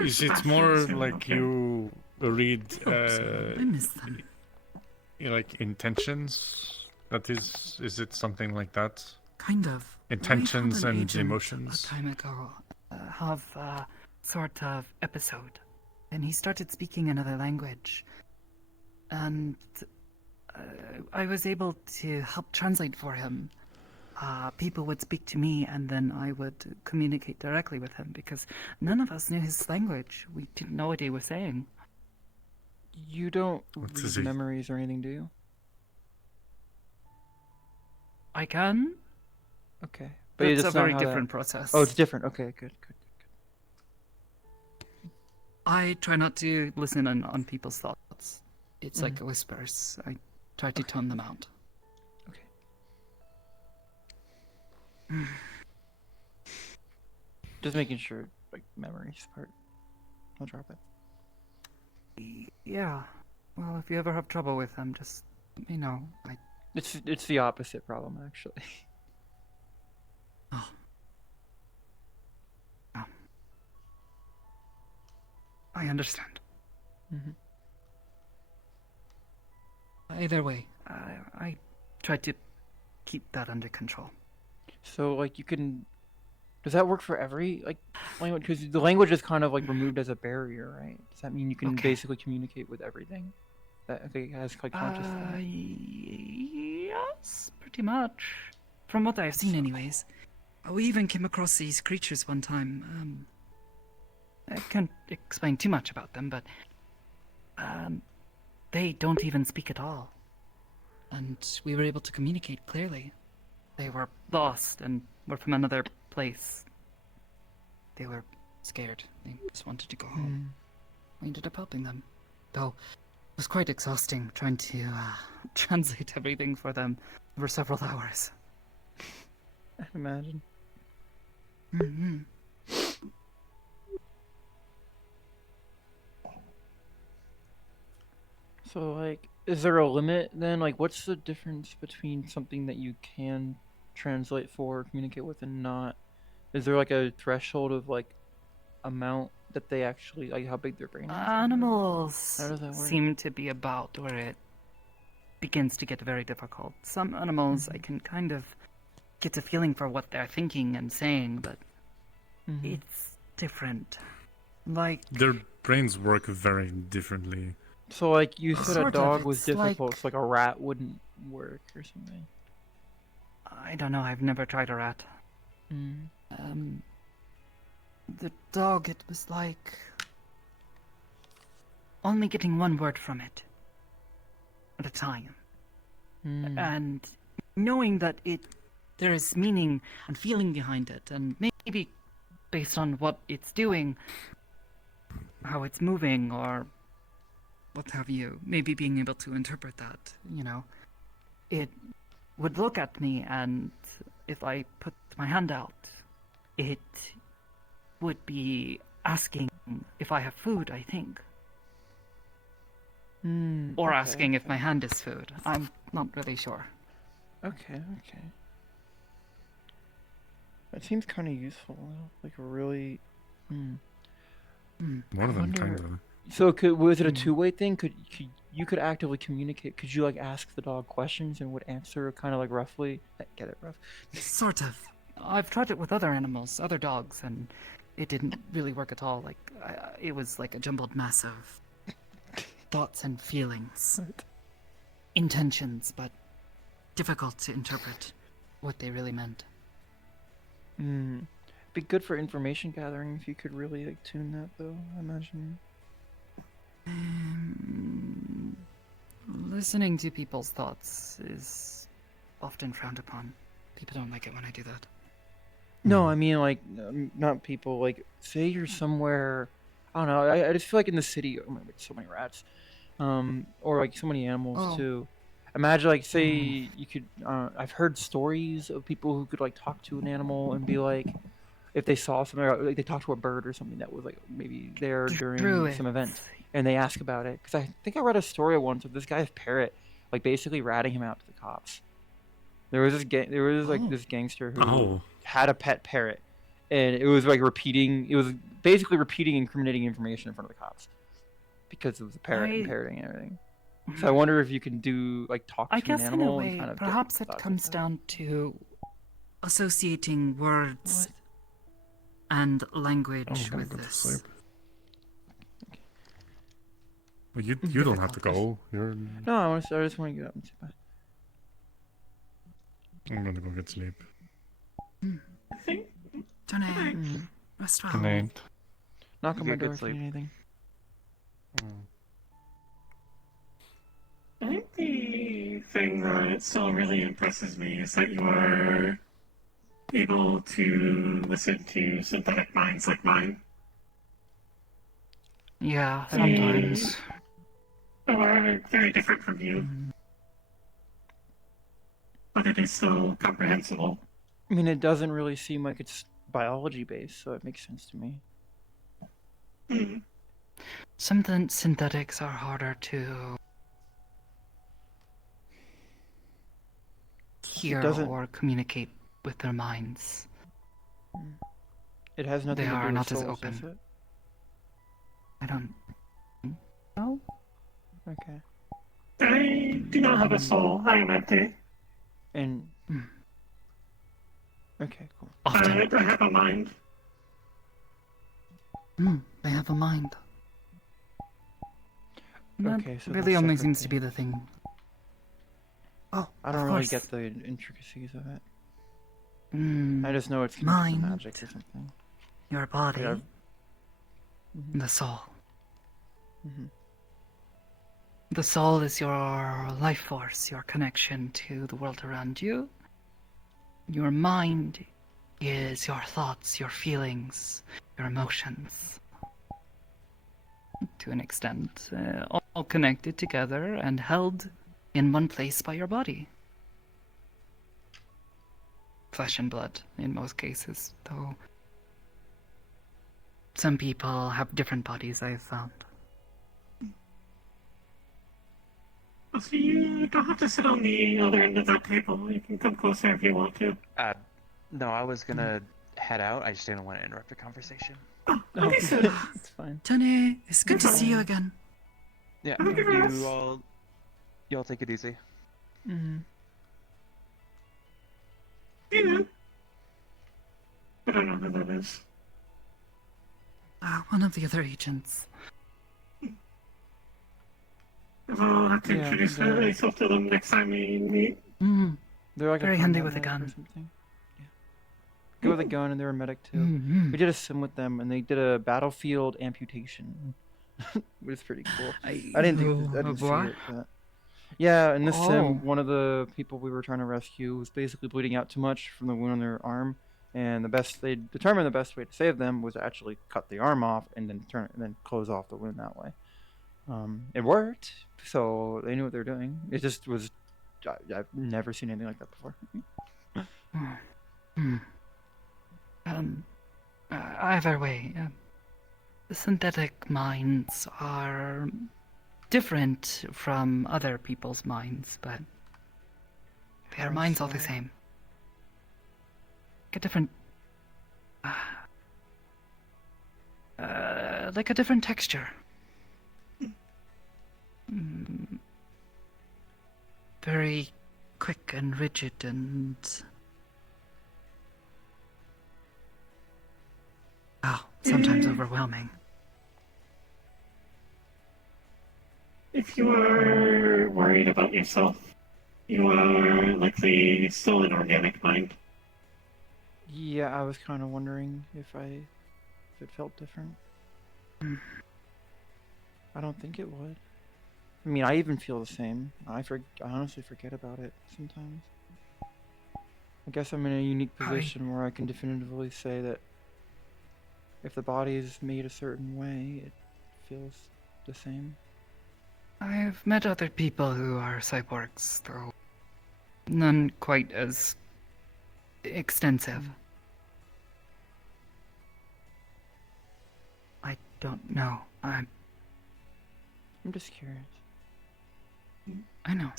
Is it more like you read I miss them. like intentions? That is it something like that? Kind of. Intentions I had an and agent emotions? A time ago, have a sort of episode, and he started speaking another language, and I was able to help translate for him. People would speak to me, and then I would communicate directly with him because none of us knew his language. We didn't know what he was saying. You don't is read he? memories or anything, do you? I can. Okay, But it's a that's not very how different that... process. Oh, it's different. Okay, good. I try not to listen on people's thoughts. It's like whispers. I try to tone them out. Okay. Just making sure, like, memories part. I'll drop it. Yeah. Well, if you ever have trouble with them, just let me know. It's the opposite problem, actually. Oh. I understand. Either way, I try to keep that under control. So, like, you can... Does that work for every, like, language? Because the language is kind of, like, removed as a barrier, right? Does that mean you can basically communicate with everything that has, like, conscious thought? Yes, pretty much. From what I've seen, anyways. We even came across these creatures one time. I can't explain too much about them, but they don't even speak at all. And we were able to communicate clearly. They were lost and were from another place. They were scared. They just wanted to go home. We ended up helping them. Though it was quite exhausting trying to translate everything for them over several hours. I can imagine. So, like, is there a limit then? Like, what's the difference between something that you can translate for or communicate with and not? Is there, like, a threshold of, like, amount that they actually, like, how big their brain is? Animals How does that work? seem to be about where it begins to get very difficult. Some animals I can kind of get a feeling for what they're thinking and saying, but it's different. Like, Their brains work very differently. So, like, you said a Sort of, dog was it's difficult, so, like, a rat wouldn't work or something. I don't know, I've never tried a rat. the dog, it was like only getting one word from it at a time. And knowing that there is meaning and feeling behind it, and maybe based on what it's doing, how it's moving, or what have you, maybe being able to interpret that, it would look at me, and if I put my hand out, it would be asking if I have food, I think. Or okay, asking if my hand is food. I'm not really sure. Okay. That seems kind of useful, though. Like, really... One of them, wonder- kind of. So, was it a two-way thing? Could you could actively communicate? Could you, like, ask the dog questions and would answer kind of, like, roughly? Get it, rough? Sort of. I've tried it with other animals, other dogs, and it didn't really work at all. Like, it was like a jumbled mess of thoughts and feelings. Intentions, but difficult to interpret what they really meant. Be good for information gathering if you could really, like, tune that, though, I imagine. Listening to people's thoughts is often frowned upon. People don't like it when I do that. No, I mean, like, not people, like, say you're somewhere, I don't know, I just feel like in the city, oh my god, so many rats, or, like, so many animals, too. Imagine, like, say you could, I've heard stories of people who could, like, talk to an animal and be like, if they saw something, or, like, they talked to a bird or something that was, like, maybe there during some event, and they ask about it. Because I think I read a story once of this guy's parrot, like, basically ratting him out to the cops. There was this gangster who had a pet parrot, and it was, like, basically repeating incriminating information in front of the cops. Because it was a parrot and parroting and everything. So I wonder if you can do, like, talk to an animal and kind of perhaps it comes down to associating words and language with this. Well, you don't have to go. You're... No, I just want to get up and see. I'm gonna go get sleep. Don't rest well. Good night. Knock on my Get door good if you need sleep. anything. I think the thing that still really impresses me is that you are able to listen to synthetic minds like mine. Yeah, sometimes. Who are very different from you. But it is still comprehensible. I mean, it doesn't really seem like it's biology-based, so it makes sense to me. Some synthetics are harder to hear or communicate with their minds. It has nothing They to do are with not as souls, open. does it? I don't know. Okay. I do not have a soul. I am empty. And... Okay, cool. Often. I have a mind. They have a mind. That Okay, so really the only separate seems to thing. be the thing. Oh, I don't of really course. get the intricacies of it. Mm, I just know it's connected to mind. magic or something. Your body. Yeah. The soul. Mhm. The soul is your life force, your connection to the world around you. Your mind is your thoughts, your feelings, your emotions. To an extent, all connected together and held in one place by your body. Flesh and blood, in most cases, though some people have different bodies, I've found. So you don't have to sit on the other end of that table. You can come closer if you want to. No, I was gonna head out. I just didn't want to interrupt the conversation. Okay, so It's fine. Tony, it's good to see you again. Yeah, Have a good rest. you all take it easy. Mm-hmm. you know. I don't know who that is. One of the other agents. I'll have to Yeah, introduce the- myself to them next time we meet. Mm. They're like Very a handy combat with a medic or gun. something. Yeah. go with a gun, and they were a medic too. Mm-hmm. We did a sim with them, and they did a battlefield amputation. It was pretty cool. I didn't think I didn't see what? it. But... Yeah, in this Oh. sim, one of the people we were trying to rescue was basically bleeding out too much from the wound on their arm, and they determined the best way to save them was to actually cut the arm off and then close off the wound that way. It worked, so they knew what they were doing. It just was. I've never seen anything like that before. Either way, synthetic minds are different from other people's minds, but their minds are the same. Like a different, like a different texture. Very quick and rigid and sometimes overwhelming. If you are worried about yourself, you are likely still an organic mind. Yeah, I was kind of wondering if it felt different. I don't think it would. I mean, I even feel the same. I honestly forget about it sometimes. I guess I'm in a unique position where I can definitively say that if the body is made a certain way, it feels the same. I've met other people who are cyborgs, though none quite as extensive. I don't know. I'm just curious. I know.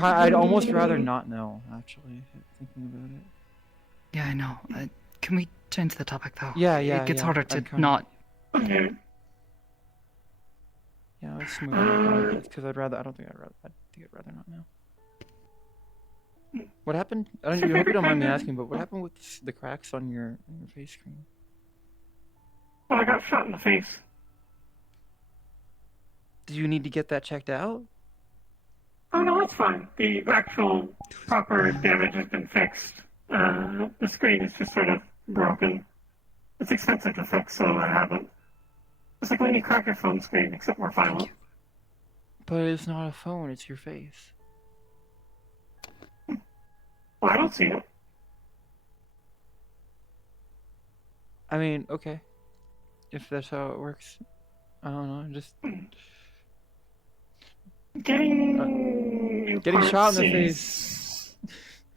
I'd almost rather not know, actually, thinking about it. Yeah, I know. Can we change the topic, though? Yeah. It gets harder to kinda... not. Okay. Yeah, let's move on. Because I think I'd rather not know. What happened? I hope you don't mind me asking, but what happened with the cracks on your face screen? Well, I got shot in the face. Do you need to get that checked out? Oh no, it's fine. The actual proper damage has been fixed. The screen is just sort of broken. It's expensive to fix, so I haven't. It's like when you crack your phone screen, except more violent. But it's not a phone, it's your face. Well, I don't see it. I mean, okay. If that's how it works. I don't know, just... Getting shot in the face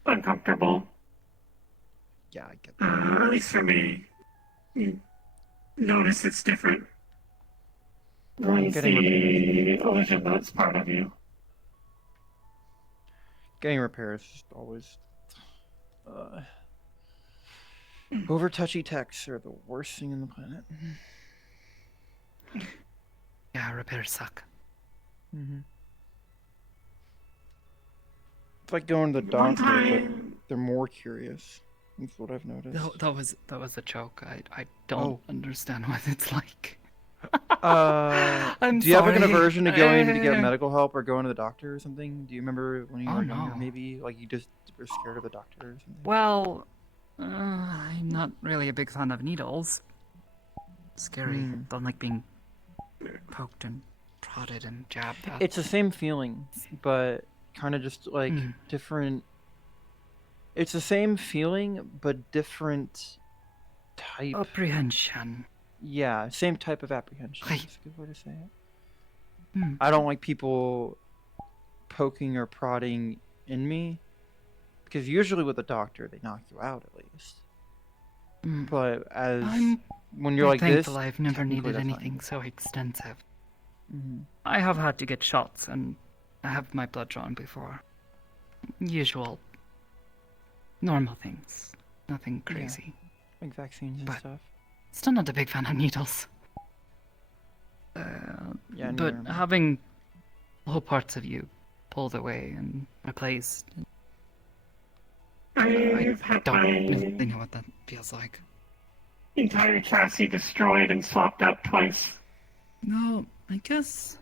uncomfortable. Yeah, I get that. At least for me. You notice it's different. Ruins the illusion that it's part of you. Getting repairs is always... over touchy techs are the worst thing in the planet. Yeah, repairs suck. It's like going to the doctor, but they're more curious. That's what I've noticed. That was a joke. I don't understand what it's like. Do you have like an aversion to going to get medical help or going to the doctor or something? Do you remember when you were younger, maybe? Like you just were scared of the doctor or something? Well, I'm not really a big fan of needles. Scary. Don't like being poked and prodded and jabbed at. It's the same feeling, but kind of just like different. It's the same feeling, but different type. Apprehension. Yeah, same type of apprehension. That's a good way to say it. Hmm. I don't like people poking or prodding in me, because usually with a doctor, they knock you out at least. But when you're like this, thankful I've never needed anything so extensive. I have had to get shots and I have my blood drawn before. Usual, normal things. Nothing crazy. Yeah, like vaccines and stuff. Still not a big fan of needles. Yeah, but having whole parts of you pulled away and replaced, I don't really know what that feels like. Entire chassis destroyed and swapped out twice. No, I guess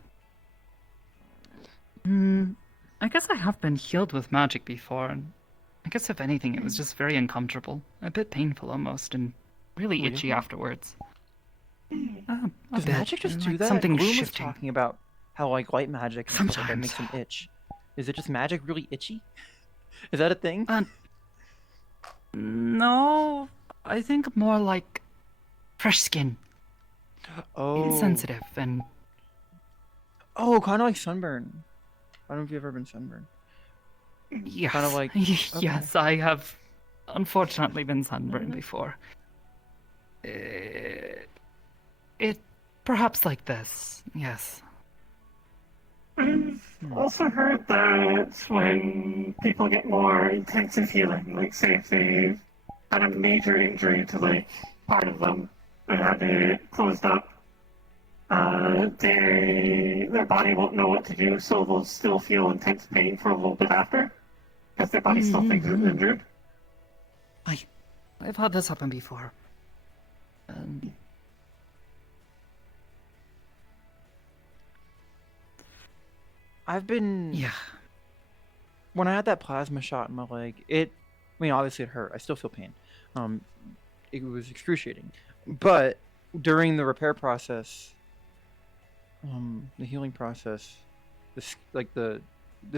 I have been healed with magic before, and I guess if anything, it was just very uncomfortable, a bit painful almost, and really itchy afterwards. A Does bit, magic just do like that? something Gloom was shifting. talking about how like light magic and stuff like that Sometimes. makes him itch. Is it just magic really itchy? Is that a thing? No, I think more like fresh skin. Oh. It's sensitive and Oh, kind of like sunburn. I don't know if you've ever been sunburned. yes, Kind of like yes, I have unfortunately been sunburned before. It perhaps like this, yes. I've also heard that when people get more intensive healing, like say if they've had a major injury to like part of them and had it closed up, their body won't know what to do, so they'll still feel intense pain for a little bit after, because their body still thinks it's injured. I've had this happen before. I've been. Yeah. When I had that plasma shot in my leg, I mean, obviously it hurt. I still feel pain. It was excruciating. But during the repair process, the healing process, the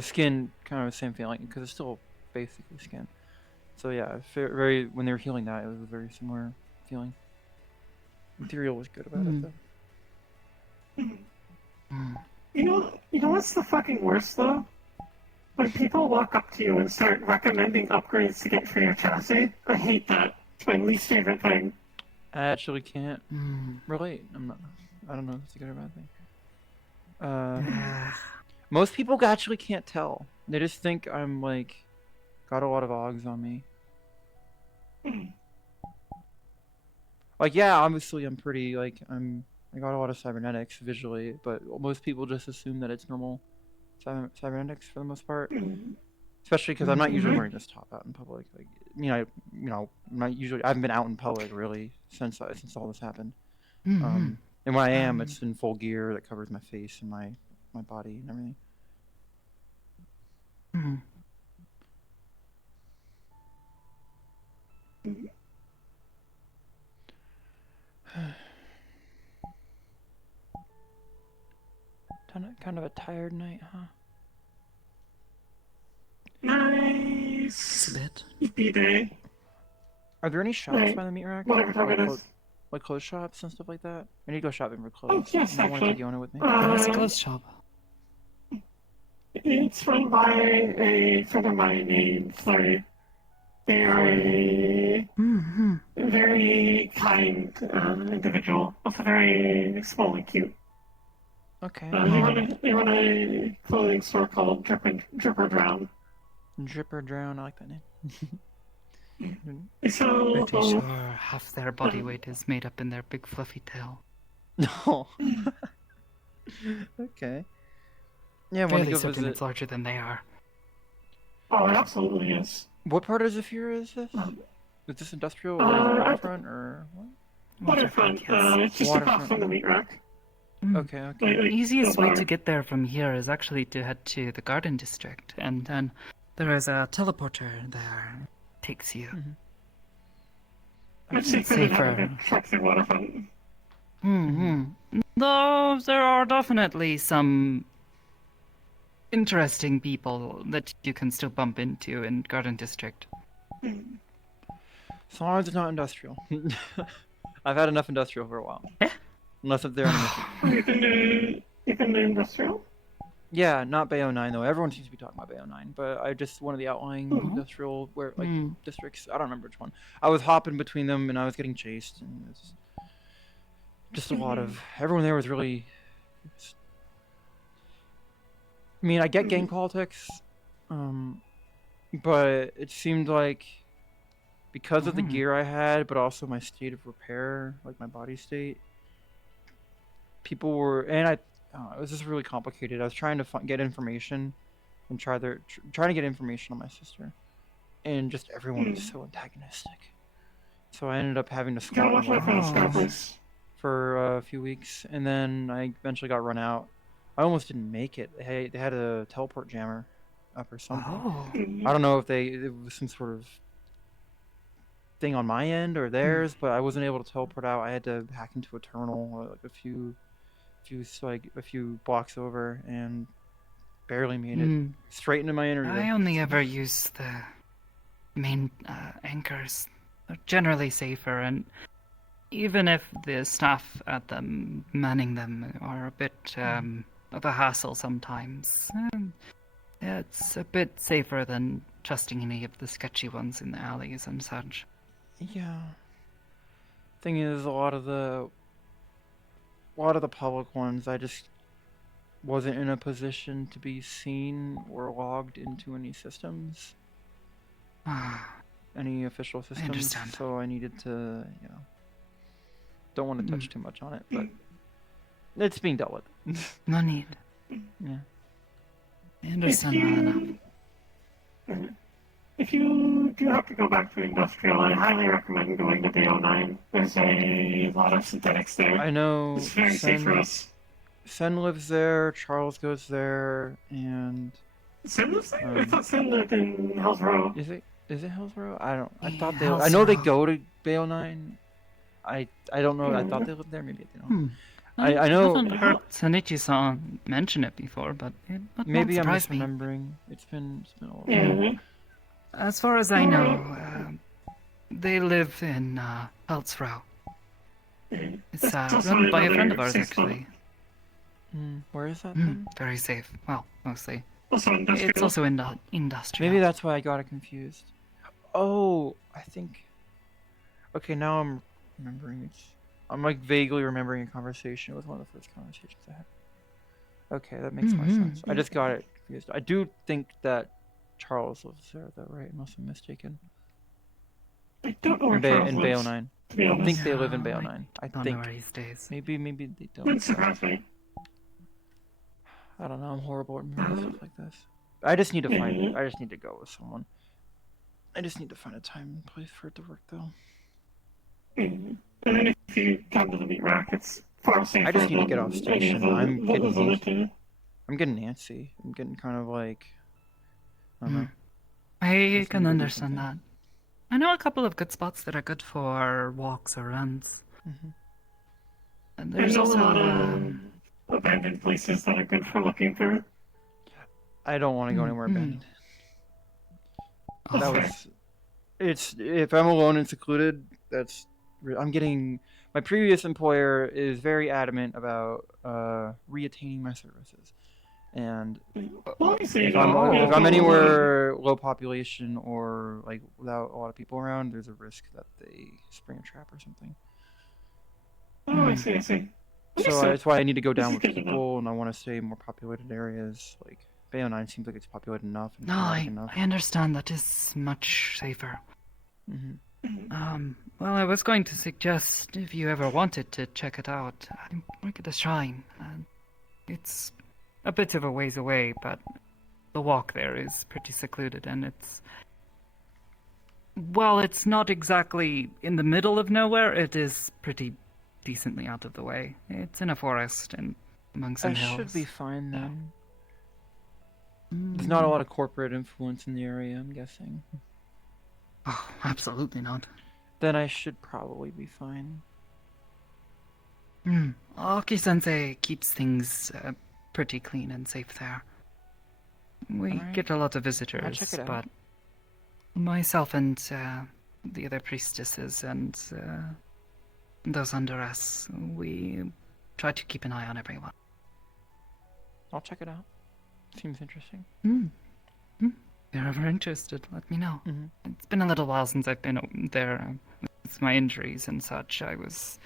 skin kind of the same feeling because it's still basically skin. So yeah, very when they were healing that, it was a very similar feeling. Material was good about it though. You know what's the fucking worst though? When people walk up to you and start recommending upgrades to get for your chassis. I hate that. It's my least favorite thing. I actually can't relate. I don't know if it's a good or bad thing. Most people actually can't tell. They just think I'm like got a lot of Ogs on me. Like yeah, obviously I'm pretty like I got a lot of cybernetics visually, but most people just assume that it's normal cybernetics for the most part. Especially because I'm not usually wearing this top out in public. Like, I'm not usually. I haven't been out in public really since all this happened. And when I am, it's in full gear that covers my face and my body and everything. Kind of a tired night, huh? Nice. A bit. Yippee day. Are there any shops by the meat rack? Whatever time it is. Like clothes shops and stuff like that? I need to go shopping for clothes. Oh, yes, I want to actually. take Yona with me. Where's the clothes shop? It's run by a friend of mine named Flurry. They are a very kind individual, also very small and cute. Okay. They run a clothing store called Dripper Drown. Dripper Drown, I like that name. So, Pretty sure half their body weight is made up in their big fluffy tail. No. Okay. Yeah, when Fairly you go certain visit. it's larger than they are. oh, it absolutely is. What part of Zafira is this? Is this industrial or waterfront or what? Waterfront. It's just across from the meat rack. Okay, okay. Like, The easiest way to bar. get there from here is actually to head to the garden district, and then there is a teleporter there. Takes you. It's safer than having to trek through waterfront. Though there are definitely some interesting people that you can still bump into in Garden District. As long as it's not industrial. I've had enough industrial for a while. Unless if they're on a mission. You've been to industrial? Yeah, not Bay 09 though. Everyone seems to be talking about Bay 09, but I just one of the outlying industrial districts. I don't remember which one. I was hopping between them and I was getting chased, and it's just a lot of everyone there was really. I mean, I get gang politics, but it seemed like because of the gear I had, but also my state of repair, like my body state, people were, and it was just really complicated. I was trying to get information and trying to get information on my sister, and just everyone was so antagonistic. So I ended up having to squat for a few weeks, and then I eventually got run out. I almost didn't make it. They had a teleport jammer, up or something. Oh. I don't know if it was some sort of thing on my end or theirs, but I wasn't able to teleport out. I had to hack into a terminal like a few blocks over and barely made it straight into my interview. I only ever use the main anchors. They're generally safer, and even if the staff at them manning them are a bit of a hassle sometimes, it's a bit safer than trusting any of the sketchy ones in the alleys and such. Yeah. Thing is, a lot of the public ones, I just wasn't in a position to be seen or logged into any systems, any official systems. I understand. So I needed to, don't want to touch too much on it, but it's being dealt with. No need. Yeah. I understand well enough. If you do have to go back to industrial, I highly recommend going to BO9. There's a lot of synthetics there. I know. It's very safe for us. Sen lives there, Charles goes there, and... Sen lives there? I thought Sen lived in Hells Row. Is it Hells Row? I thought Yeah, I know they Hells go to BO9. I don't know. I thought they lived there. Maybe they don't. I I know. haven't heard Sonichi-san mention it before, but it would Maybe not I'm surprise me. misremembering. It's been a while. Yeah. As far as I know, they live in Hells Row. It's run by a friend of ours, actually. Where is that then? Very safe. Well, mostly. Also industrial. It's also in industrial. Maybe that's why I got it confused. Oh, I think. Okay, now I'm remembering. I'm like vaguely remembering a conversation. It was one of the first conversations I had. Okay, that makes more sense. I just got it confused. I do think that Charles lives there, though, right? Unless I'm mistaken. I don't know where In Charles lives, BO9. to be I honest. think they live in No, BO9. I don't know think. where he stays. Maybe they don't. Wouldn't surprise me. I don't know. I'm horrible at remembering stuff like this. I just need to find. I just need to go with someone. I just need to find a time and place for it to work, though. And then if you come to the meat rack, it's far safer. I just need to get off than station. any of I'm those other two. getting antsy. I'm getting kind of like. I don't know. I Just can need to do understand that. something. I know a couple of good spots that are good for walks or runs. And there's There's also a lot of abandoned places that are good for looking through. I don't want to go anywhere abandoned. That Okay. was. It's if I'm alone and secluded. That's. I'm getting. My previous employer is very adamant about reattaining my services, and Well, you see, if you I'm know, if I'm yeah, anywhere low population or like without a lot of people around, there's a risk that they spring a trap or something. Oh, I see, I see. So Understood. that's why I need to go down This with is good to know. people, and I want to stay in more populated areas. Like BO9 seems like it's populated enough. And No, chaotic I enough. understand that is much safer. hmm Well, I was going to suggest if you ever wanted to check it out, look at the shrine. It's a bit of a ways away, but the walk there is pretty secluded, and it's... Well, it's not exactly in the middle of nowhere, it is pretty decently out of the way. It's in a forest and among some That hills. should be fine then. There's not a lot of corporate influence in the area, I'm guessing. Oh, absolutely not. Then I should probably be fine. Aoki-sensei keeps things pretty clean and safe there. We Alright. get a lot of visitors, check it out. but myself and the other priestesses and those under us, we try to keep an eye on everyone. I'll check it out. Seems interesting. If you're ever interested, let me know. It's been a little while since I've been there with my injuries and such. I was...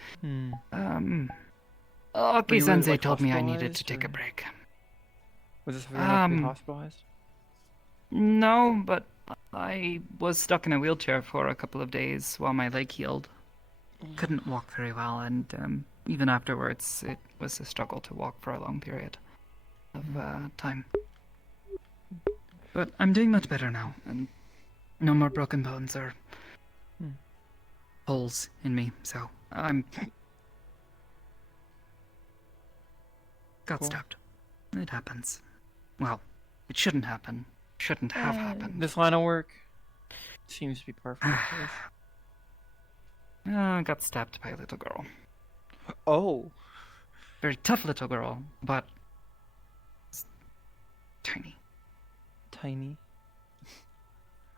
Aoki-sensei like, told me I needed to hospitalized, take a or- break. Was this for enough to be Um, hospitalized? No, but I was stuck in a wheelchair for a couple of days while my leg healed. Couldn't walk very well, and even afterwards, it was a struggle to walk for a long period of time. But I'm doing much better now, and no more broken bones or holes in me, so I'm... Got Cool. stabbed. It happens. Well, it shouldn't happen. shouldn't have happened. This line of work seems to be par for the course. I got stabbed by a little girl. Oh, Very tough little girl, but tiny. tiny.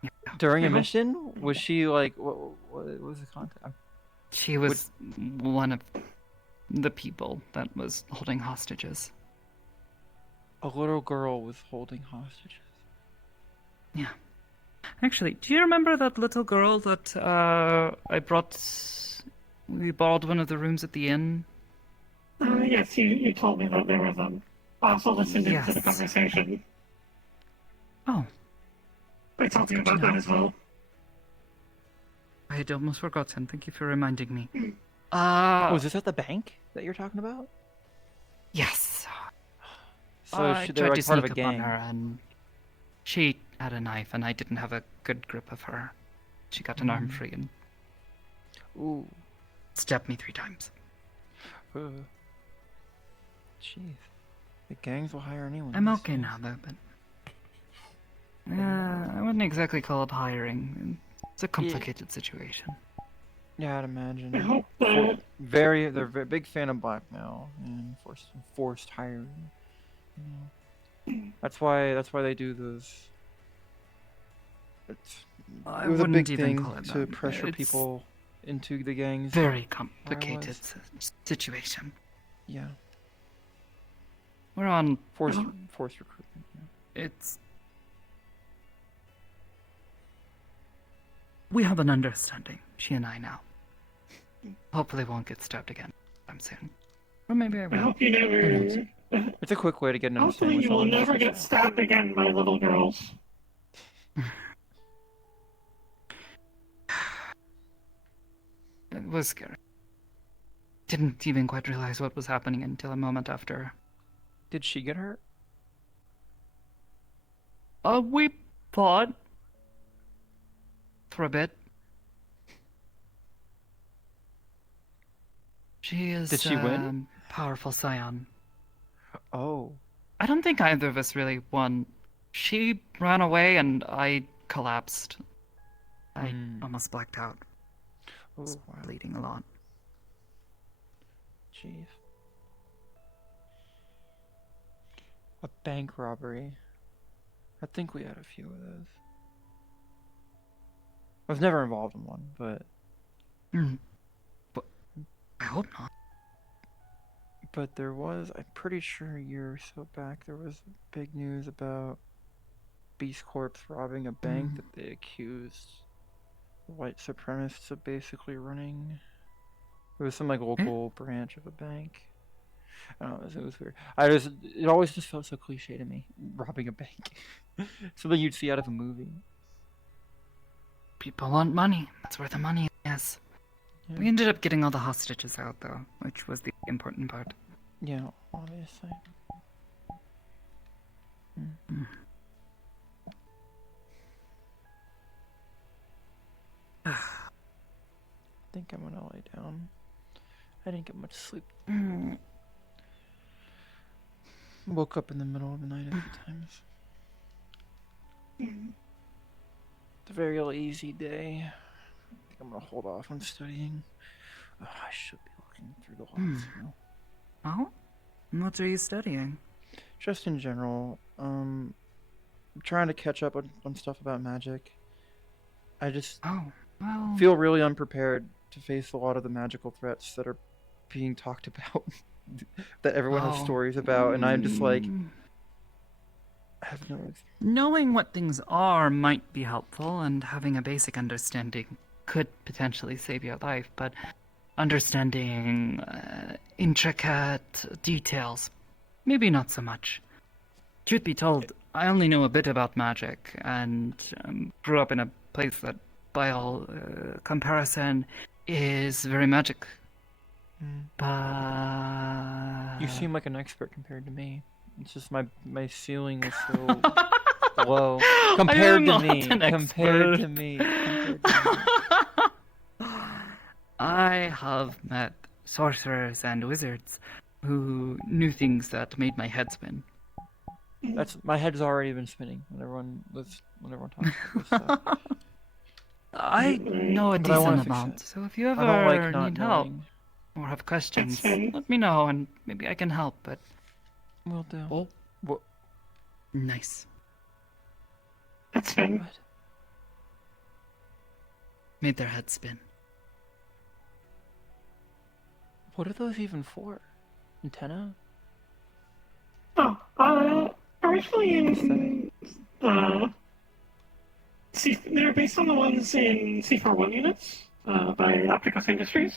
Yeah. During a mission, was she like? What was the contact? She was one of the people that was holding hostages. A little girl was holding hostages. Yeah. Actually, do you remember that little girl that I brought? We borrowed one of the rooms at the inn. Yes, you told me that there was also listened into the Yes. conversation. Oh, I told you good to about that know. as well. I had almost forgotten. Thank you for reminding me. Oh, is this at the bank that you're talking about? Yes. So I they're tried like to part of a sneak up on gang. her, and she had a knife, and I didn't have a good grip of her. She got an arm free and Ooh. stabbed me 3 times. Jeez. The gangs will hire anyone. I'm these okay days. now, though, but I wouldn't exactly call it hiring. It's a complicated situation. Yeah, I'd imagine. I hope that They're a very big fan of blackmail and forced hiring. You know. That's why they do those. It I was a wouldn't big even thing call it to that. pressure It's people into the gangs. Very complicated situation. Yeah, We're on. forced recruitment. Yeah. It's. We have an understanding, she and I now. Hopefully, won't get stabbed again soon. Or maybe I I will. hope you never. It's a quick way to get an Hopefully, understanding. you with will someone. never get stabbed again by little girls. It was scary. Didn't even quite realize what was happening until a moment after. Did she get hurt? We fought. For a bit. She is Did she win? Powerful scion. Oh. I don't think either of us really won. She ran away and I collapsed. I almost blacked out. Oh, Was wow. bleeding a lot. Jeez. A bank robbery. I think we had a few of those. I was never involved in one, but But I hope not. there was, I'm pretty sure a year or so back, there was big news about Beast Corps robbing a bank that they accused the white supremacists of basically running. It was some like local branch of a bank. I don't know, it was weird. It always just felt so cliche to me, robbing a bank. Something you'd see out of a movie. People want money. That's where the money is. Yeah. We ended up getting all the hostages out, though, which was the important part. Yeah, obviously. I think I'm gonna lay down. I didn't get much sleep. Woke up in the middle of the night a few times. It's a very lazy day. I think I'm gonna hold off on studying. I should be looking through the logs, you know. Oh? What are you studying? Just in general, I'm trying to catch up on stuff about magic. I just Oh, well... feel really unprepared to face a lot of the magical threats that are being talked about, that everyone has stories about, and I'm just like, I have no... Knowing what things are might be helpful, and having a basic understanding could potentially save your life, but understanding intricate details, maybe not so much. Truth be told, I only know a bit about magic, and grew up in a place that, by all comparison, is very magic. But... You seem like an expert compared to me. It's just my ceiling is so low compared to me. Compared to me. I have met sorcerers and wizards who knew things that made my head spin. That's my head's already been spinning when everyone talks about this stuff. I know a But I wanna decent fix amount, it. so if you I don't like ever not need help knowing. or have questions, fine. let me know and maybe I can help, but... Will do. Oh, What? nice. That's fine. What? Made their head spin. What are those even for? Antenna? Oh, originally in, they're based on the ones in C41 units, by Opticos Industries.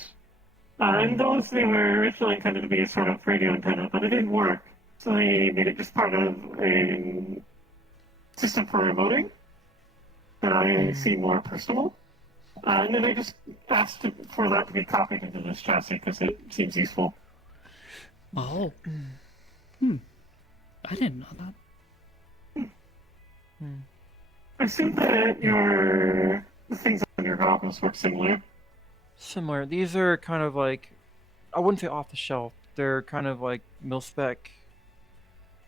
And those, they were originally intended to be a sort of radio antenna, but it didn't work. So they made it just part of a system for remoting that I see more personal. And then I just asked for that to be copied into this chassis because it seems useful. Oh. I didn't know that. I assume that the things on your goggles work similar. Similar. These are kind of like, I wouldn't say off the shelf. They're kind of like mil-spec,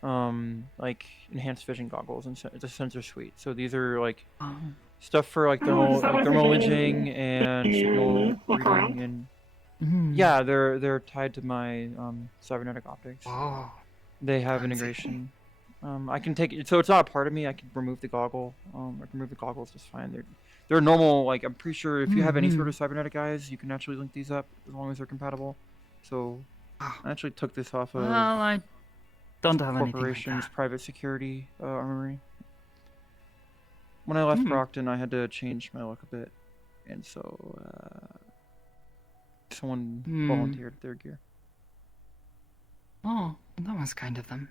like enhanced vision goggles, and it's a sensor suite. So these are like stuff for like Oh, is that what thermal they're doing? imaging and signal Look around? reading, and yeah, they're tied to my cybernetic optics. Oh. They have Fancy. integration. I can take it, so it's not a part of me. I can remove the goggle. I can remove the goggles just fine. They're normal. Like, I'm pretty sure if you have any sort of cybernetic eyes, you can actually link these up as long as they're compatible. So I actually took this off of Well, I don't have anything like corporation's that. private security armory. When I left Brockton, I had to change my look a bit, and so someone volunteered their gear. Oh, that was kind of them.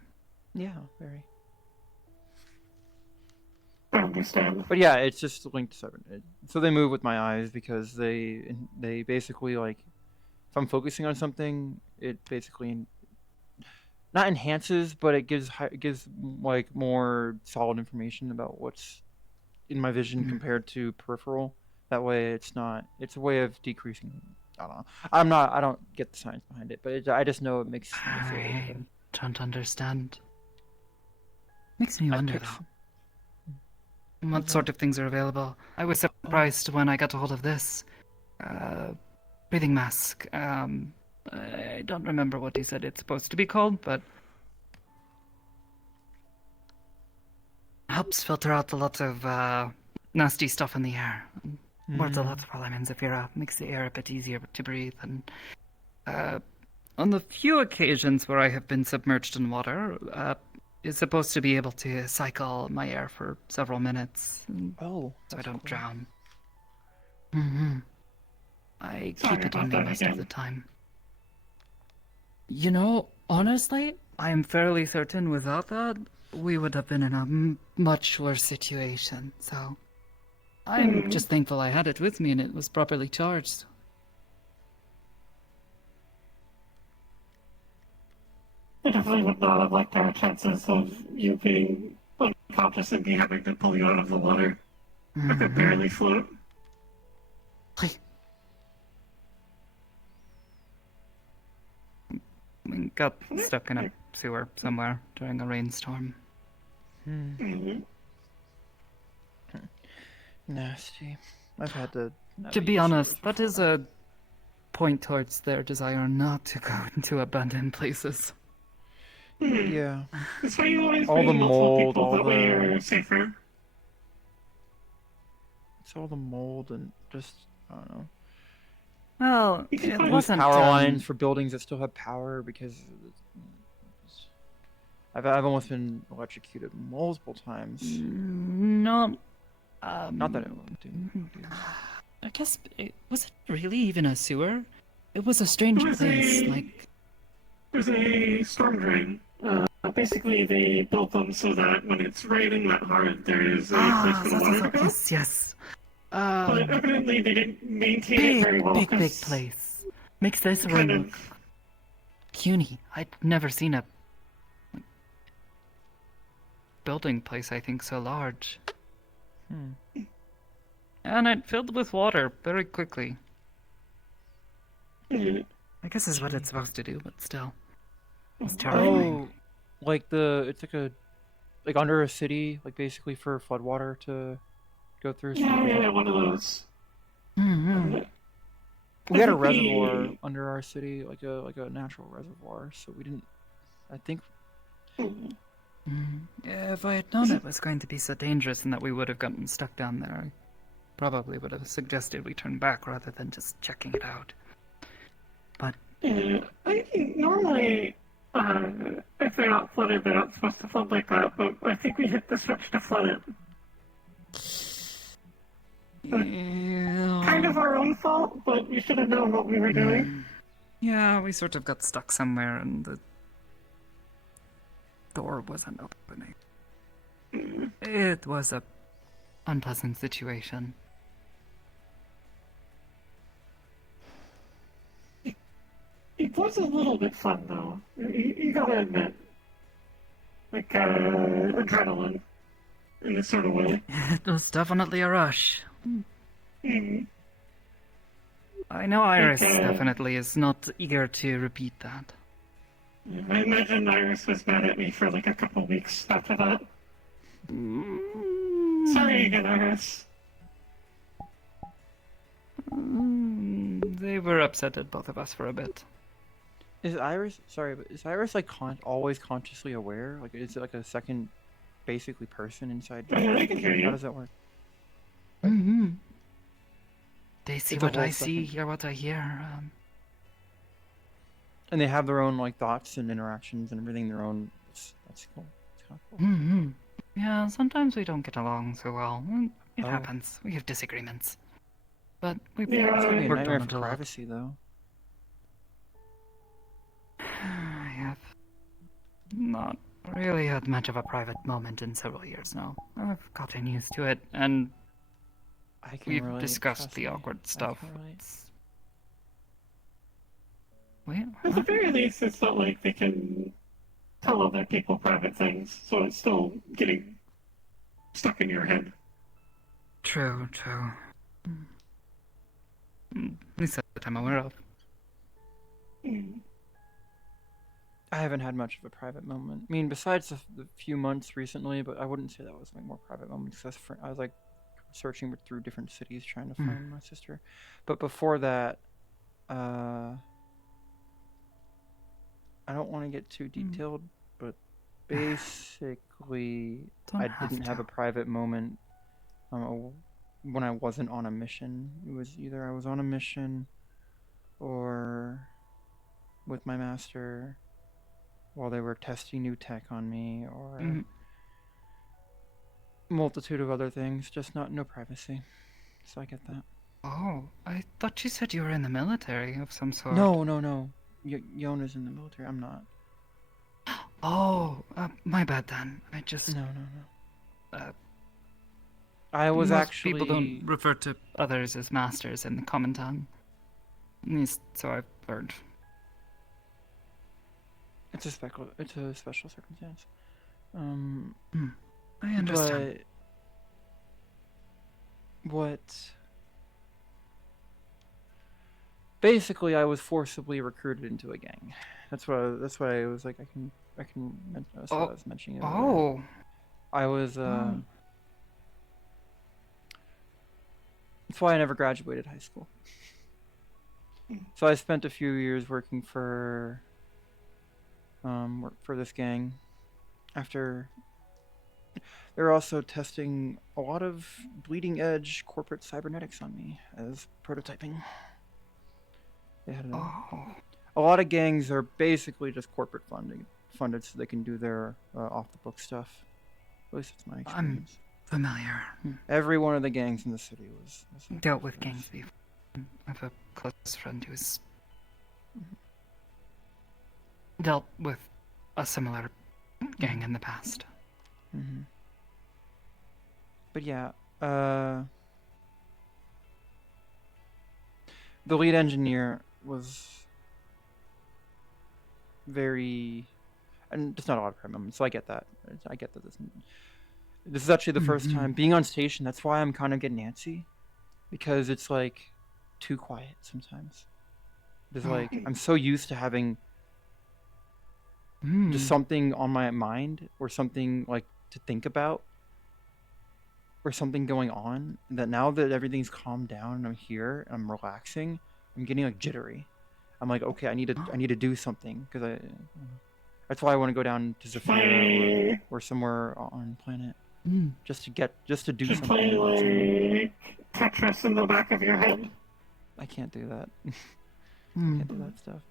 Yeah, very. I understand. But yeah, it's just linked to cybernetic. So they move with my eyes because they basically, like, if I'm focusing on something, it basically not enhances, but it gives like more solid information about what's in my vision compared to peripheral. That way, it's a way of decreasing. I don't know. I don't get the science behind it, but I just know it makes me feel a little I better. don't understand. Makes me wonder, though. What sort of things are available? I was surprised when I got a hold of this. Breathing mask. I don't remember what he said it's supposed to be called, but... helps filter out a lot of nasty stuff in the air. Works a lot while I'm in Zafira. Makes the air a bit easier to breathe. And on the few occasions where I have been submerged in water, it's supposed to be able to cycle my air for several minutes. Oh, so I don't cool. drown. I Sorry keep it about on me that most again. of the time. You know, honestly, I'm fairly certain without that, we would have been in a much worse situation. So I'm just thankful I had it with me and it was properly charged. I definitely would not have liked our chances of you being unconscious and me having to pull you out of the water. I could barely float. We got stuck in a sewer somewhere during a rainstorm. Nasty. I've had to. To be honest, that is a point towards their desire not to go into abandoned places. Yeah. That's why you always All bring the multiple mold, people, all that way the- you're safer. It's all the mold and just, I don't know. Well, You can it find wasn't Power lines for buildings that still have power because I've almost been electrocuted multiple times. not. Not that it won't do. I guess was it really even a sewer? It was a strange It was place. a- Like There's a storm drain. Basically, they built them so that when it's raining that hard, there is a place for the water to go. yes. But evidently, they didn't maintain it very well. Big 'cause place. Makes this Kind room of. puny. I'd never seen a building place, I think, so large. And it filled with water very quickly. I guess is what it's supposed to do, but still. It's terrifying. Oh, like it's like a like under a city, like basically for floodwater to go through. So Yeah, one of those. Mm-hmm. we had a I think reservoir under our city, like a natural reservoir. So we didn't. I think If I had known it was going to be so dangerous and that we would have gotten stuck down there, I probably would have suggested we turn back rather than just checking it out. But Yeah, I think normally, if they're not flooded, they're not supposed to flood like that, but I think we hit the switch to flood it. Kind of our own fault, but we should have known what we were doing. yeah, we sort of got stuck somewhere and the door wasn't opening. It was a unpleasant situation. It was a little bit fun, though. You gotta admit. Like, adrenaline. In a sort of way. It was definitely a rush. Mm. I know Iris Okay. definitely is not eager to repeat that. I imagine Iris was mad at me for like a couple weeks after that. Sorry again, Iris. They were upset at both of us for a bit. is Iris. Sorry, but is Iris like always consciously aware? Like, is it like a second, basically person inside? I can hear you. How does that work? Mm-hmm. They see It's a what whole I see, second. hear what I hear. And they have their own like thoughts and interactions and everything. Their own. That's cool. It's kind of cool. Mm-hmm. Yeah, sometimes we don't get along so well. It Oh. happens. We have disagreements. But we Yeah, It's gonna be a worked nightmare on it for a lot. privacy, though. I have not really had much of a private moment in several years now. I've gotten used to it, and I can we've relate, discussed trust the me. awkward I stuff. can relate. Wait, At the very least, it's not like they can tell other people private things, so it's still getting stuck in your head. True. At least that I'm aware of. Mm. I haven't had much of a private moment. I mean, besides the few months recently, but I wouldn't say that was my more private moment because I was like searching through different cities trying to find my sister. But before that, I don't want to get too detailed, but basically, Don't I have didn't have to. a private moment when I wasn't on a mission. It was either I was on a mission or with my master while they were testing new tech on me, or multitude of other things, just no privacy. So I get that. Oh, I thought you said you were in the military of some sort. No. Yona's in the military. I'm not. Oh, my bad then. I just... No. Uh, I was most actually. people don't refer to others as masters in the common tongue. At least, so I've heard. It's a special circumstance. I understand. But what? Basically, I was forcibly recruited into a gang. That's why I was like, I can mention. That's what I was mentioning. Oh. I was. That's why I never graduated high school. So I spent a few years working for this gang. After they were also testing a lot of bleeding edge corporate cybernetics on me as prototyping. They had a lot of gangs are basically just corporate funded so they can do their off the book stuff. At least that's my experience. Familiar. Every one of the gangs in the city was Dealt with gangs before. I have a close friend who's dealt with a similar gang in the past. But yeah, the lead engineer was very, and just not a lot of prime moments. So I get that. I get that this is actually the first time being on station. That's why I'm kind of getting antsy, because it's like too quiet sometimes. It's like I'm so used to having just something on my mind or something like to think about or something going on, that now that everything's calmed down and I'm here and I'm relaxing, I'm getting like jittery. I'm like, okay, I need to do something because that's why I want to go down to Zafira or somewhere on planet just to do To something. play like Tetris in the back of your head. I can't do that. I can't do that stuff.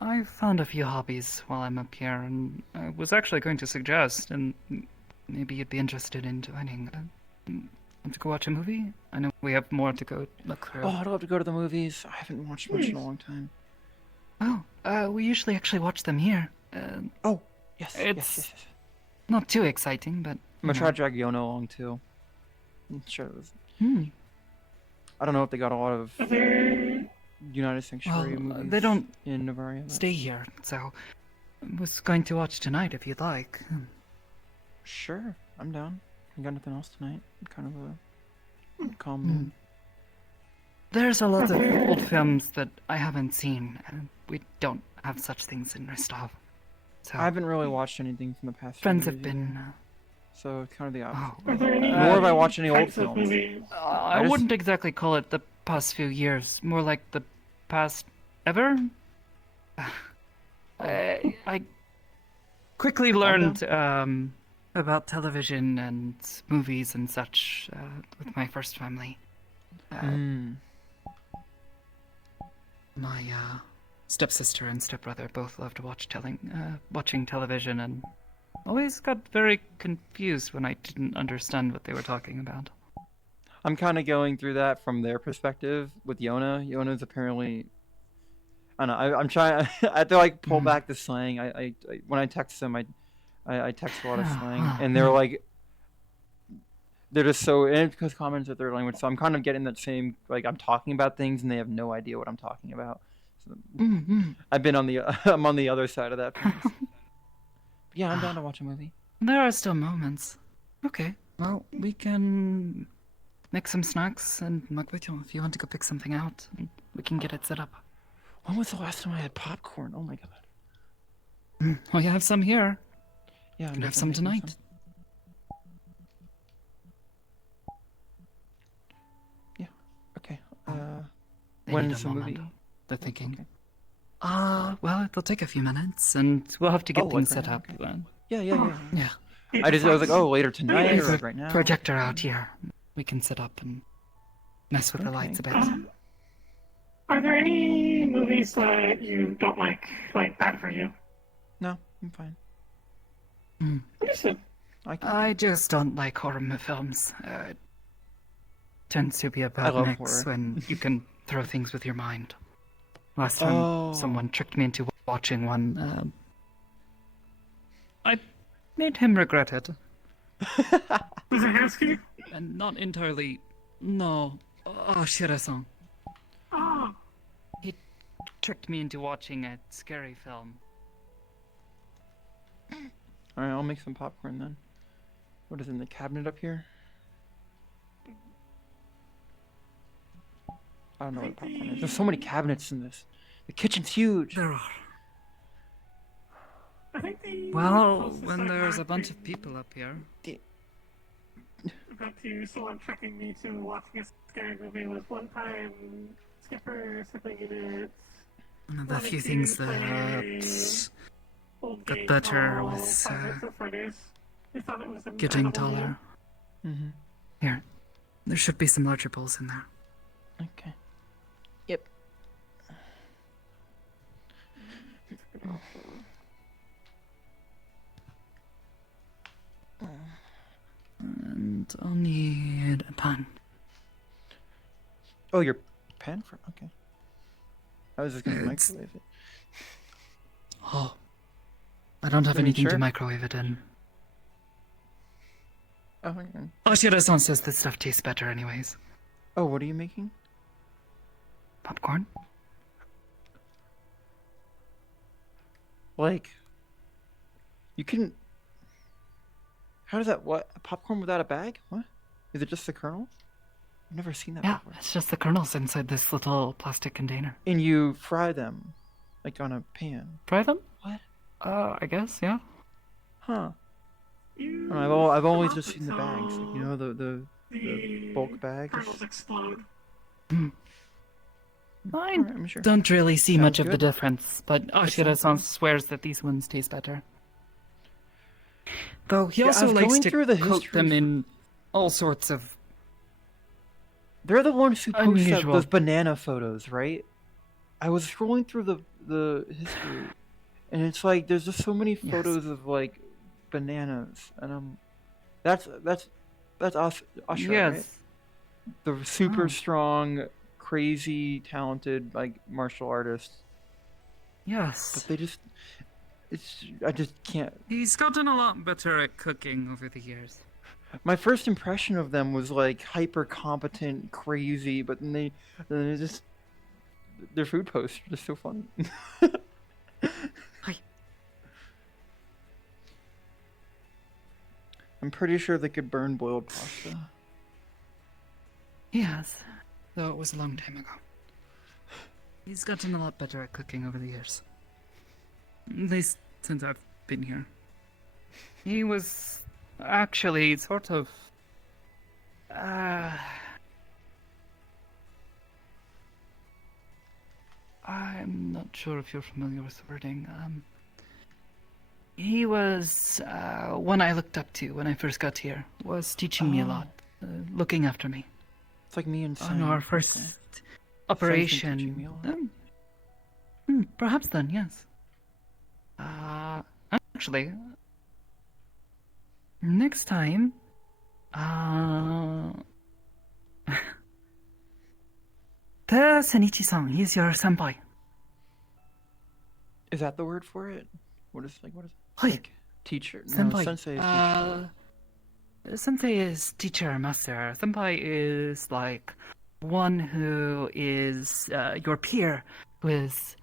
I found a few hobbies while I'm up here, and I was actually going to suggest, and maybe you'd be interested in joining. Want to go watch a movie? I know we have more to go look through. Oh, I'd love to go to the movies. I haven't watched much in a long time. Oh, we usually actually watch them here. Oh, yes, It's yes. not too exciting, but I'm gonna try to drag Yona along too. I'm sure it was. I don't know if they got a lot of United Sanctuary movies. they don't in Navaria. But... stay here, so I was going to watch tonight if you'd like. Sure, I'm down. I got nothing else tonight. Kind of a calm mood. There's a lot of old films that I haven't seen, and we don't have such things in Rostov. So I haven't really watched anything from the past. friends few have years been. either. So it's kind of the opposite. Are there any Nor have I watched any old types of films. movies? I wouldn't exactly call it the past few years. More like the past ever. I quickly learned about television and movies and such with my first family. My stepsister and stepbrother both loved watching television, and always got very confused when I didn't understand what they were talking about. I'm kind of going through that from their perspective with Yona. Yona's apparently, I don't know. I'm trying. I have to like pull back the slang. I when I text them, I text a lot of slang, and they're like, they're just so, and it's because comments are their language. So I'm kind of getting that same, like I'm talking about things and they have no idea what I'm talking about. So I've been on the I'm on the other side of that fence. Yeah, I'm down to watch a movie. There are still moments. Okay, well, we can make some snacks and Magwito, if you want to go pick something out, we can get it set up. When was the last time I had popcorn? Oh my god. Well, you have some here. Yeah, You can have some tonight. Yeah. Okay. They When need is a the movie? moment. They're thinking. Okay. Well, it'll take a few minutes, and we'll have to get Oh, things okay, set up. okay. Yeah. Yeah. I was like, oh, later tonight or like right now. Projector out here. We can set up and mess with the lights a bit. Are there any movies that you don't like bad for you? No, I'm fine. Understood. I just don't like horror films. It tends to be a bad love mix horror. when you can throw things with your mind. Last time someone tricked me into watching one, I made him regret it. Was it Husky? And not entirely. No. Oh, Shira-san. Oh, He tricked me into watching a scary film. Alright, I'll make some popcorn then. What is in the cabinet up here? I don't know what popcorn is. There's so many cabinets in this. The kitchen's huge. There are. I think the Well, closest when I there's got a bunch of people up here. to someone tricking me to watching a scary movie was one time Skipper slipping in it. One of the few things that got better was getting taller. Mm-hmm. Here, there should be some larger bowls in there. Okay. Yep. And I'll need a pan. Oh, your pan for okay. I was just gonna microwave it. Oh, I don't have I mean, anything to sure. microwave it in. Oh, okay. Shira-san says this stuff tastes better anyways. Oh, what are you making? Popcorn? Like, you can. How does that? What? Popcorn without a bag? What? Is it just the kernel? I've never seen that Yeah, before. it's just the kernels inside this little plastic container. And you fry them, like on a pan. Fry them? What? I guess, yeah. Huh. You I've always come just up seen the bags, like, you know, the bulk bags. kernels explode. I Alright, I'm sure. don't really see Sounds much of the good. difference, but Ashira-san swears that these ones taste better. Though he Yeah, I also was likes going to through the coat them histories- in all sorts of They're the ones who post Unusual. those banana photos, right? I was scrolling through the history, and it's like there's just so many photos of like bananas, and that's us, Usher, right? yes. The super Oh. strong, crazy, talented like martial artist. But Yes. they just, I just can't. He's gotten a lot better at cooking over the years. My first impression of them was like hyper competent, crazy, but then they just their food posts are just so funny. Hi. I'm pretty sure they could burn boiled pasta. Yes. Though it was a long time ago. He's gotten a lot better at cooking over the years. At least since I've been here. He was actually sort of I'm not sure if you're familiar with the wording. He was one I looked up to when I first got here. Was teaching me a lot, looking after me. It's like me and On Sam. our okay. first Sam's been operation. teaching me a lot. Perhaps then, yes. Actually, next time, Te Senichi-san, he's your senpai. Is that the word for it? What is Hi. like teacher? No, Senpai. sensei is teacher. Sensei is teacher, master. Senpai is like one who is your peer, who is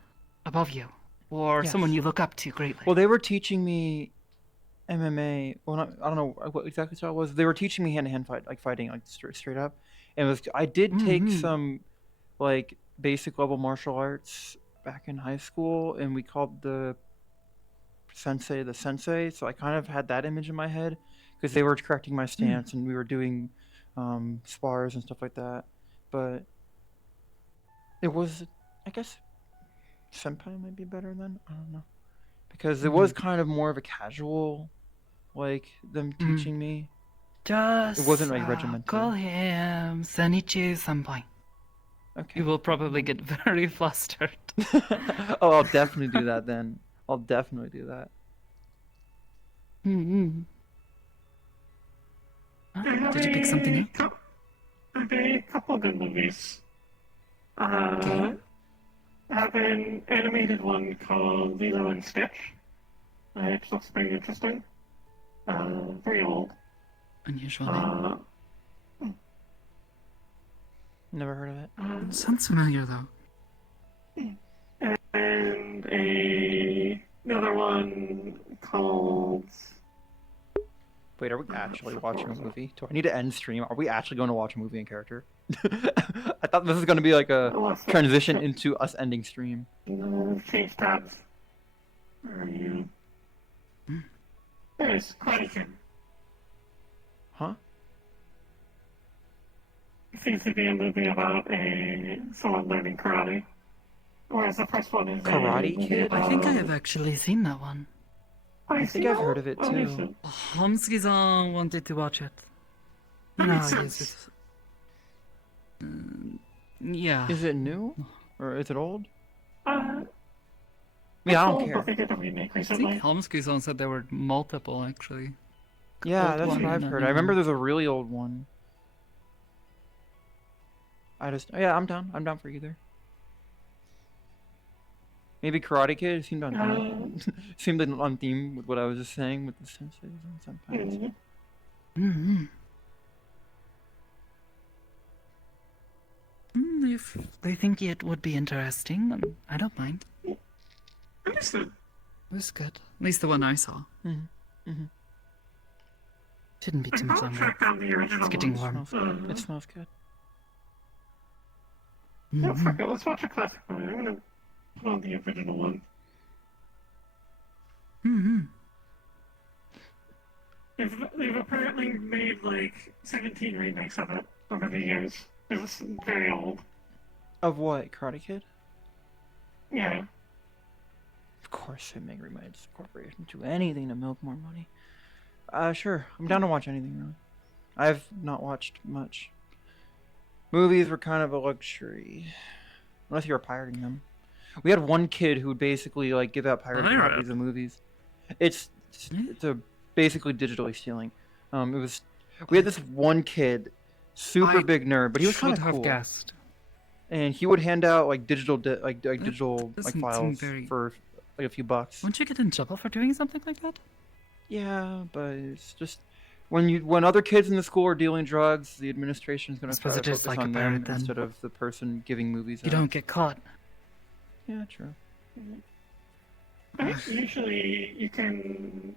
above you, or Yes. someone you look up to greatly. Well, they were teaching me MMA. Well, I don't know what exactly style it was. They were teaching me hand-to-hand fight, like fighting, like straight up. And it was I did take some like basic level martial arts back in high school, and we called the sensei. So I kind of had that image in my head because they were correcting my stance, and we were doing spars and stuff like that. But it was, I guess, senpai might be better then. I don't know, because it was kind of more of a casual, like them teaching me. Just It wasn't like regimented. call him Senichi Senpai. Okay. You will probably get very flustered. Oh, I'll definitely do that then. I'll definitely do that. Did you pick something up? A couple good movies. I have an animated one called Lilo and Stitch. It looks pretty interesting. Very old. Unusual name. Never heard of it. Sounds familiar though. And another one called... Wait, are we actually watching a movie? Do I need to end stream? Are we actually going to watch a movie in character? I thought this was going to be like a transition into us ending stream. Change tabs. Where are you? There's Karate Kid. Huh? It seems to be a movie about someone learning karate. Whereas the first one is Karate Kid? I think I have actually seen that one. I think I've heard of it too. Homsuki-san wanted to watch it. That No, makes yes, sense. yeah. Is it new? Or is it old? Uh, Yeah, I don't But care. they did a remake I recently. think Homsuki-san said there were multiple actually. Yeah, Old that's one what I've and a heard. new I remember one. there's a really old one. Yeah, I'm down. I'm down for either. Maybe Karate Kid. It seemed on seemed on theme with what I was just saying with the senseis and senpais. If they think it would be interesting, I don't mind. Understood. It was good. At least the one I saw. Shouldn't be I too much probably longer. tracked down the original It's getting ones. warm. It smells good. Yeah, fuck it. Let's watch a classic movie. I'm gonna put on the original one. They've apparently made like 17 remakes of it over the years. It was very old. Of what? Karate Kid? Yeah. Of course, they make remakes. Corporation to anything to milk more money. Sure. I'm down to watch anything really. I've not watched much. Movies were kind of a luxury, unless you were pirating them. We had one kid who would basically like give out pirated Pirate? copies of movies. It's a basically digitally stealing. We had this one kid, super I big nerd, but he was kind should of have cool. guessed. And he would hand out like digital digital doesn't seem files very- for like a few bucks. Won't you get in trouble for doing something like that? Yeah, but it's just when other kids in the school are dealing drugs, the administration is going I to try suppose to it is focus like a on them pirate then. instead of the person giving movies You out. don't get caught. Yeah, true. I think usually you can,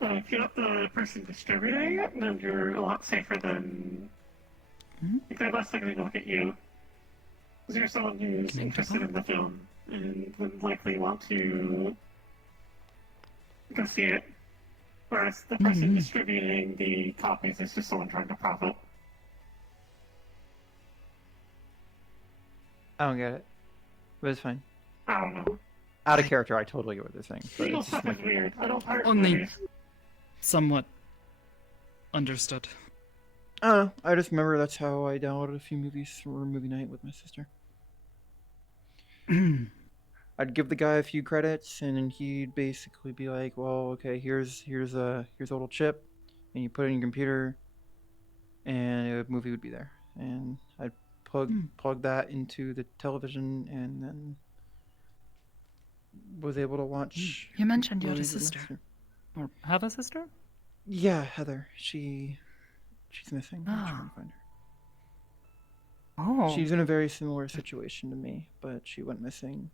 if you're not the person distributing it, then you're a lot safer than. Like they're less likely to look at you. Because you're someone who's Can you interested tell? in the film and would likely want to go see it. Whereas the person distributing the copies is just someone trying to profit. I don't get it, but it's fine. I don't know. Out of character, I totally get what they're saying. But Legal it's just stuff is weird. I don't pirate Only- movies. Somewhat understood. I don't know. I just remember that's how I downloaded a few movies for movie night with my sister. I'd give the guy a few credits, and then he'd basically be like, "Well, okay, here's a little chip, and you put it in your computer, and a movie would be there." And I'd plug that into the television, and then was able to watch. You mentioned you had a movies with my sister. Or have a sister? Yeah, Heather. She's missing. I'm trying to find her. Oh. She's in a very similar situation to me, but she went missing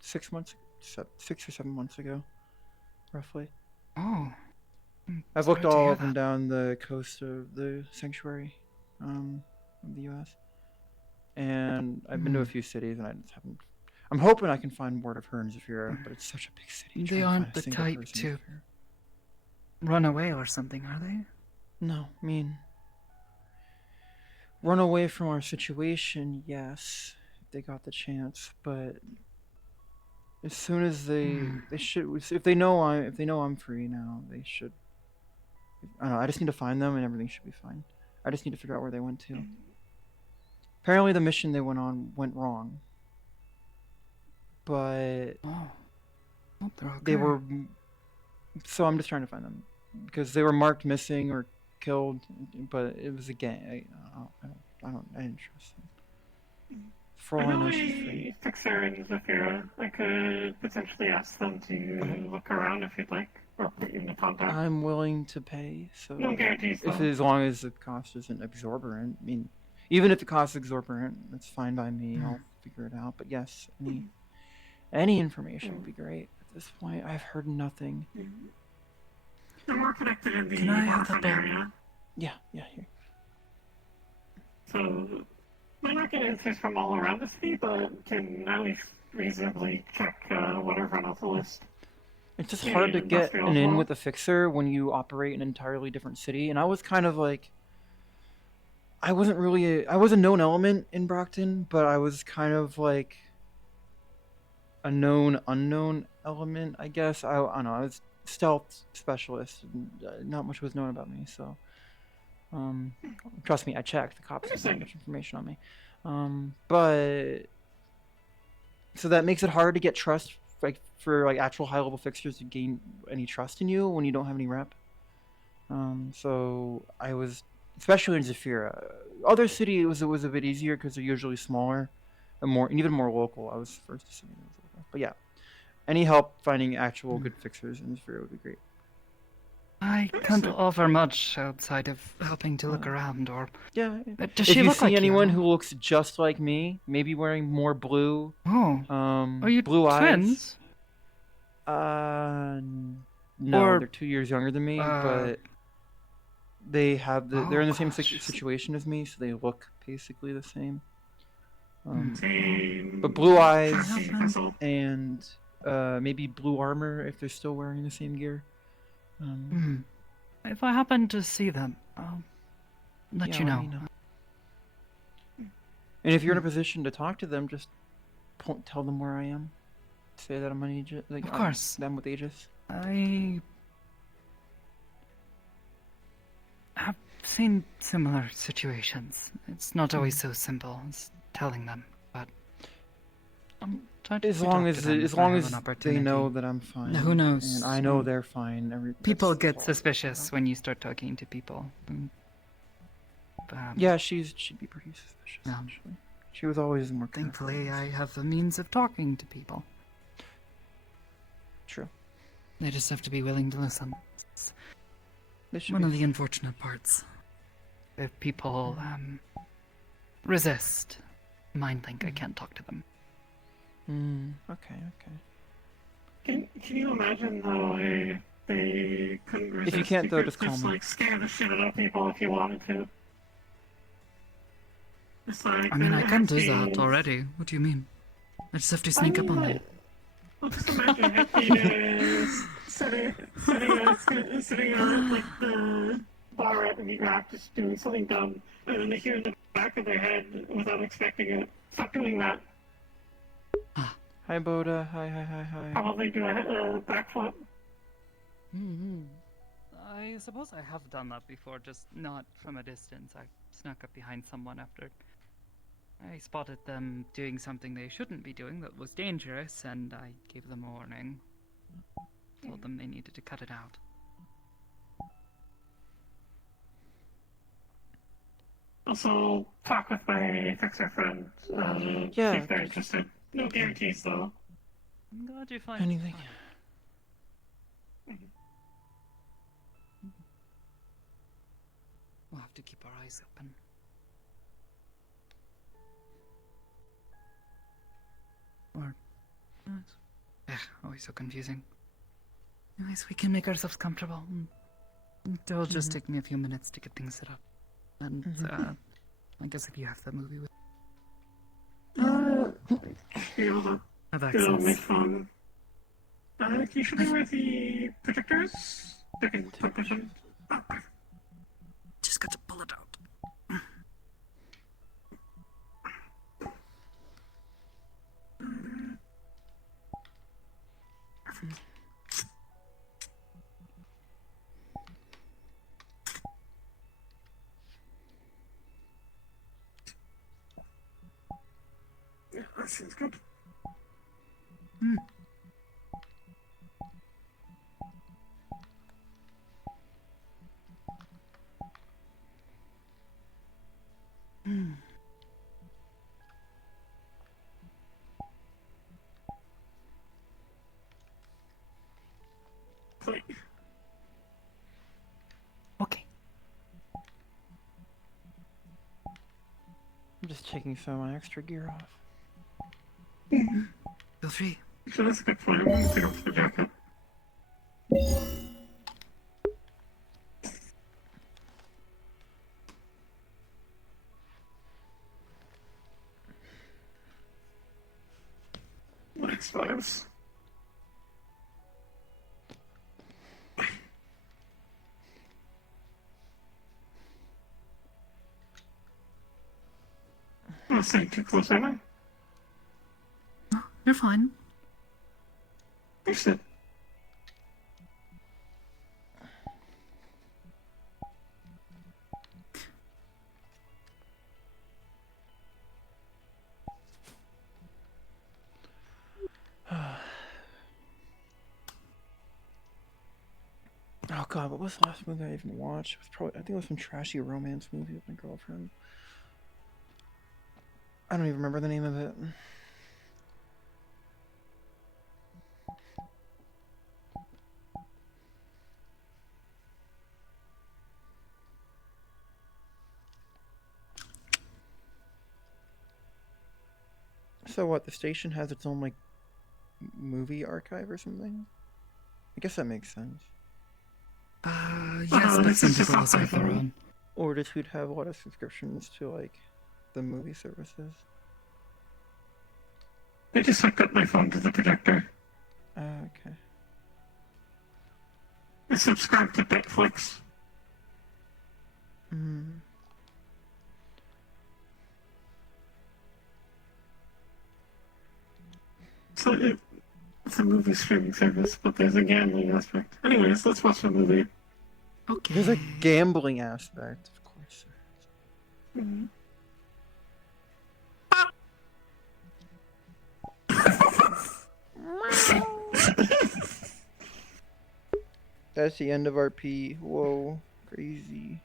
6 months, 6 or 7 months ago, roughly. Oh. I've Sorry looked to all hear up and that. down the coast of the sanctuary, of the U.S., and I've been to a few cities, and I just haven't. I'm hoping I can find word of her in Zafira, but it's such a big city. They trying to aren't find a the single type person in to Zafira. run away or something, are they? No, I mean, run away from our situation, yes, if they got the chance, but as soon as they should, if they know I'm free now, they should. I don't know. I just need to find them, and everything should be fine. I just need to figure out where they went to. Apparently, the mission they went on went wrong, but Oh. Hope they're okay. they were. So I'm just trying to find them because they were marked missing or killed, but it was a gang. I didn't trust them. For all I know, she's free. a fixer in Zafira. I could potentially ask them to look around if you'd like, or put you into contact. I'm willing to pay, so No guarantees, if though. as long as the cost isn't exorbitant. I mean, even if the cost is exorbitant, that's fine by me. I'll figure it out. But yes, any information would be great. At this point, I've heard nothing. They're more connected in the Can I have the orphan book? area. Yeah, here. So, might not get answers from all around the city, but can at least reasonably check what everyone else list. It's just Yeah, hard to get industrial an as in well. with a fixer when you operate in an entirely different city. And I was kind of like, I was a known element in Brockton, but I was kind of like a known unknown element, I guess. I don't know. I was stealth specialist, and not much was known about me. So, trust me, I checked. The cops didn't have much information on me. But so that makes it hard to get trust, like for like actual high level fixers to gain any trust in you when you don't have any rep. So I was, especially in Zafira. Other city it was a bit easier because they're usually smaller and even more local. I was first to see it was local. But yeah, any help finding actual good fixers in Zafira would be great. I can't offer much outside of helping to look around, or... Yeah. Does If she you look see like anyone you? who looks just like me, maybe wearing more blue, Oh. Are you blue twins? eyes. No, Or, they're 2 years younger than me, but they have they're in the same situation as me, so they look basically the same. But blue eyes and maybe blue armor if they're still wearing the same gear. If I happen to see them, I'll let you let know. me And if you're in a position to talk to them, just tell them where I am. Say that I'm an Aegis. Like, Of course. I'm with Aegis. I have seen similar situations. It's not always so simple as telling them, but I'm trying to As talk long to as them if I have an they opportunity. know that I'm fine. Who knows? And I know they're fine. People that's get all. suspicious when you start talking to people. Yeah, she'd be pretty suspicious. Yeah. Actually, she was always more. Thankfully, I have the means of talking to people. True. They just have to be willing to listen. They should One be of the unfortunate parts. If people resist, might think I can't talk to them. Okay. Can you imagine though they couldn't resist? If you can't though, could just call me. like scare the shit out of people if you wanted to. It's like I mean, I can do that Hepties- already. What do you mean? I just have to sneak up on them. Well, just imagine Hepties sitting on like the bar at the rack, just doing something dumb, and then they hear in the back of their head without expecting it. Stop doing that. Hi, Boda. Hi. Probably do a backflip. I suppose I have done that before, just not from a distance. I snuck up behind someone after I spotted them doing something they shouldn't be doing that was dangerous, and I gave them a warning. Told them they needed to cut it out. Also, talk with my fixer friend. See if they're interested. No guarantees, though. I'm glad you find Anything. We'll have to keep our eyes open. Or... always so confusing. Anyways, we can make ourselves comfortable. It'll just take me a few minutes to get things set up. And, I guess if you have the movie with... It'll make fun. You should be with the projectors. They can push them. Just got to pull it out. Yeah, that seems good. Okay. I'm just taking some of my extra gear off. Feel free. So that's a good point. I'm going to take off the jacket. Nice vibes. I'm not staying too close, am I? You're fine. You said. Oh god, what was the last movie I even watched? It was probably, I think it was some trashy romance movie with my girlfriend. I don't even remember the name of it. So what, the station has its own, like, movie archive or something? I guess that makes sense. Yes, but this some is just people also have their awkward. own. Or does we'd have a lot of subscriptions to, like, the movie services? I just hooked up my phone to the projector. Okay. I subscribe to Netflix. So it's a movie streaming service, but there's a gambling aspect. Anyways, let's watch the movie. Okay. There's a gambling aspect, of course. Mhm. That's the end of RP. Whoa, crazy.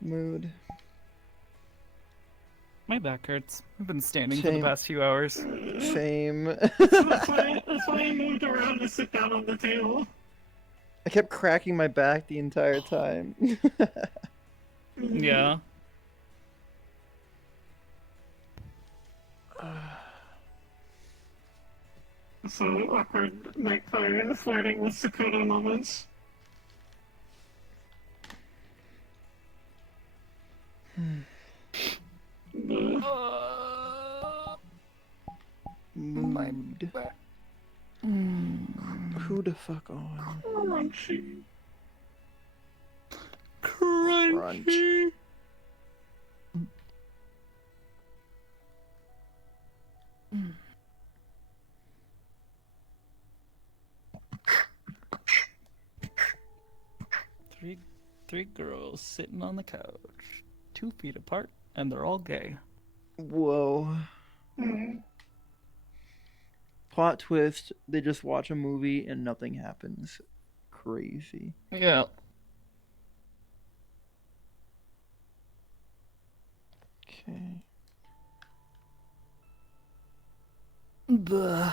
Mood. My back hurts. I've been standing for Same. the past few hours. Same. That's why I moved around to sit down on the table. I kept cracking my back the entire time. Yeah. So awkward magpie flirting with Sakura moments. Mood. Who the fuck on? Crunchy. Crunch. Three girls sitting on the couch, 2 feet apart, and they're all gay. Whoa. Plot twist, they just watch a movie and nothing happens. Crazy. Yeah. Okay. Buh.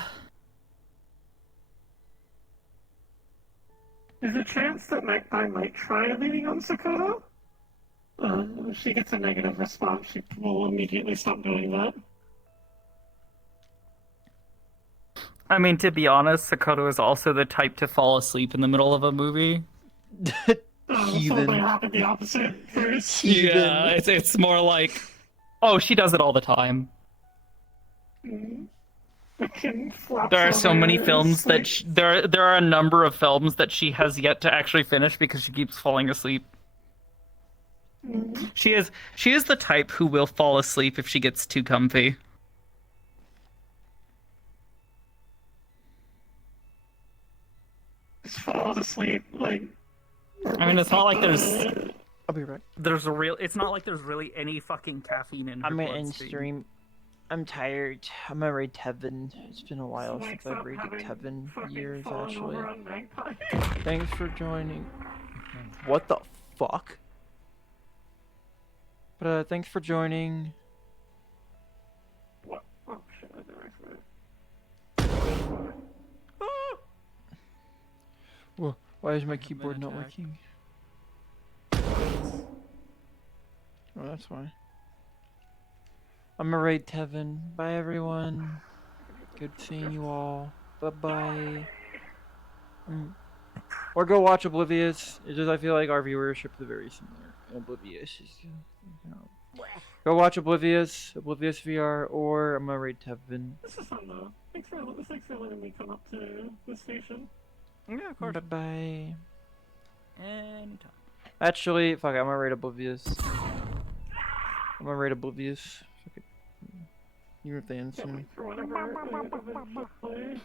There's a chance that Magpie might try leaning on Sakura. If she gets a negative response, she will immediately stop doing that. I mean, to be honest, Sakoto is also the type to fall asleep in the middle of a movie. So Heathen. it might happen the opposite first. Yeah, it's more like, oh, she does it all the time. There are so many films that there are a number of films that she has yet to actually finish because she keeps falling asleep. She is the type who will fall asleep if she gets too comfy. Just fall asleep, like. I mean, it's not like I'll be right. it's not like there's really any fucking caffeine in her I'm gonna end bloodstream. stream. I'm tired. I'm gonna raid Tevin. It's been a while Wakes since I've up raided having Tevin. fucking Years, fallen actually. over on Magpie. Thanks for joining. What the fuck? But thanks for joining. What? Oh shit, I did actually. Whoa, why is my keyboard not working? Oh, that's why. I'm gonna raid Tevin. Bye, everyone. Good seeing you all. Bye-bye. Or go watch Oblivious. It's just I feel like our viewership is very similar. Oblivious is, go watch Oblivious VR, or I'm gonna raid Tevin. This is fun though. Thanks for letting me come up to the station. Yeah, of course. Bye-bye. Anytime. Actually, fuck it, I'm gonna raid Oblivious. I'm gonna raid Oblivious. Fuck it. Even if they end soon. For whatever play.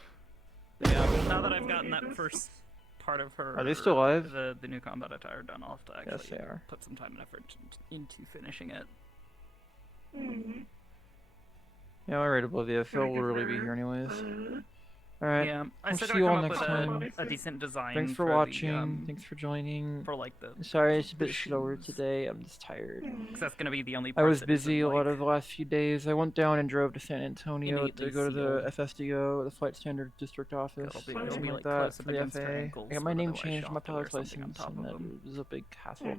Yeah, now that I've gotten that first part of her... Are they still live? The new combat attire done, I'll have to actually Yes, they are. put some time and effort into finishing it. Yeah, I'm gonna raid Oblivious. Phil will really be here anyways. Alright. Yeah, I We'll said see I'd you all come up next with time. a decent design. Thanks for the, watching. Thanks for joining. For like the... Sorry, it's a bit slower today. I'm just tired. Because that's gonna be the only I part was that busy isn't, a lot like, of the last few days. I went down and drove to San Antonio to innately go to the sealed. FSDO, the Flight Standard District Office, It'll be something like like that close for up the against their FAA. ankles, I got my but name otherwise changed, you'll my have to wear pilot's something on license, top and of that them. was a big hassle.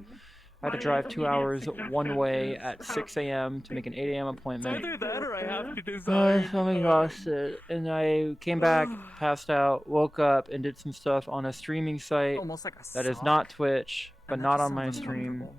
I had to drive 2 hours one way at 6 a.m. to make an 8 a.m. appointment. Either that or I have to Oh, design... I'm exhausted. And I came back, passed out, woke up, and did some stuff on a streaming site Almost like a that is sock. not Twitch, but And that not just on my sounds stream. uncomfortable.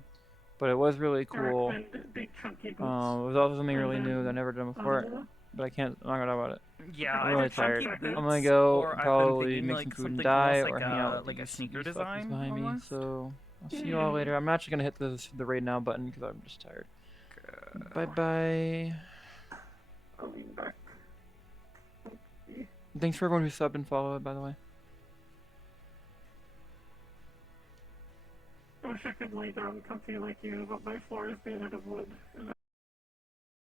But it was really cool. Big chunky boots. It was also something really new that I've never done before. but I can't. I'm not gonna talk about it. Yeah, I'm either really tired. chunky I'm boots, gonna go or I've been probably thinking, make like, some food and something die, almost or like hang out with like a these sneaker fuckies design, behind me. almost. So I'll see you all later. I'm actually gonna hit the raid now button because I'm just tired. Bye bye. I'll be back. Thanks for everyone who subbed and followed, by the way. I wish I could lay down comfy like you, but my floor is made out of wood. And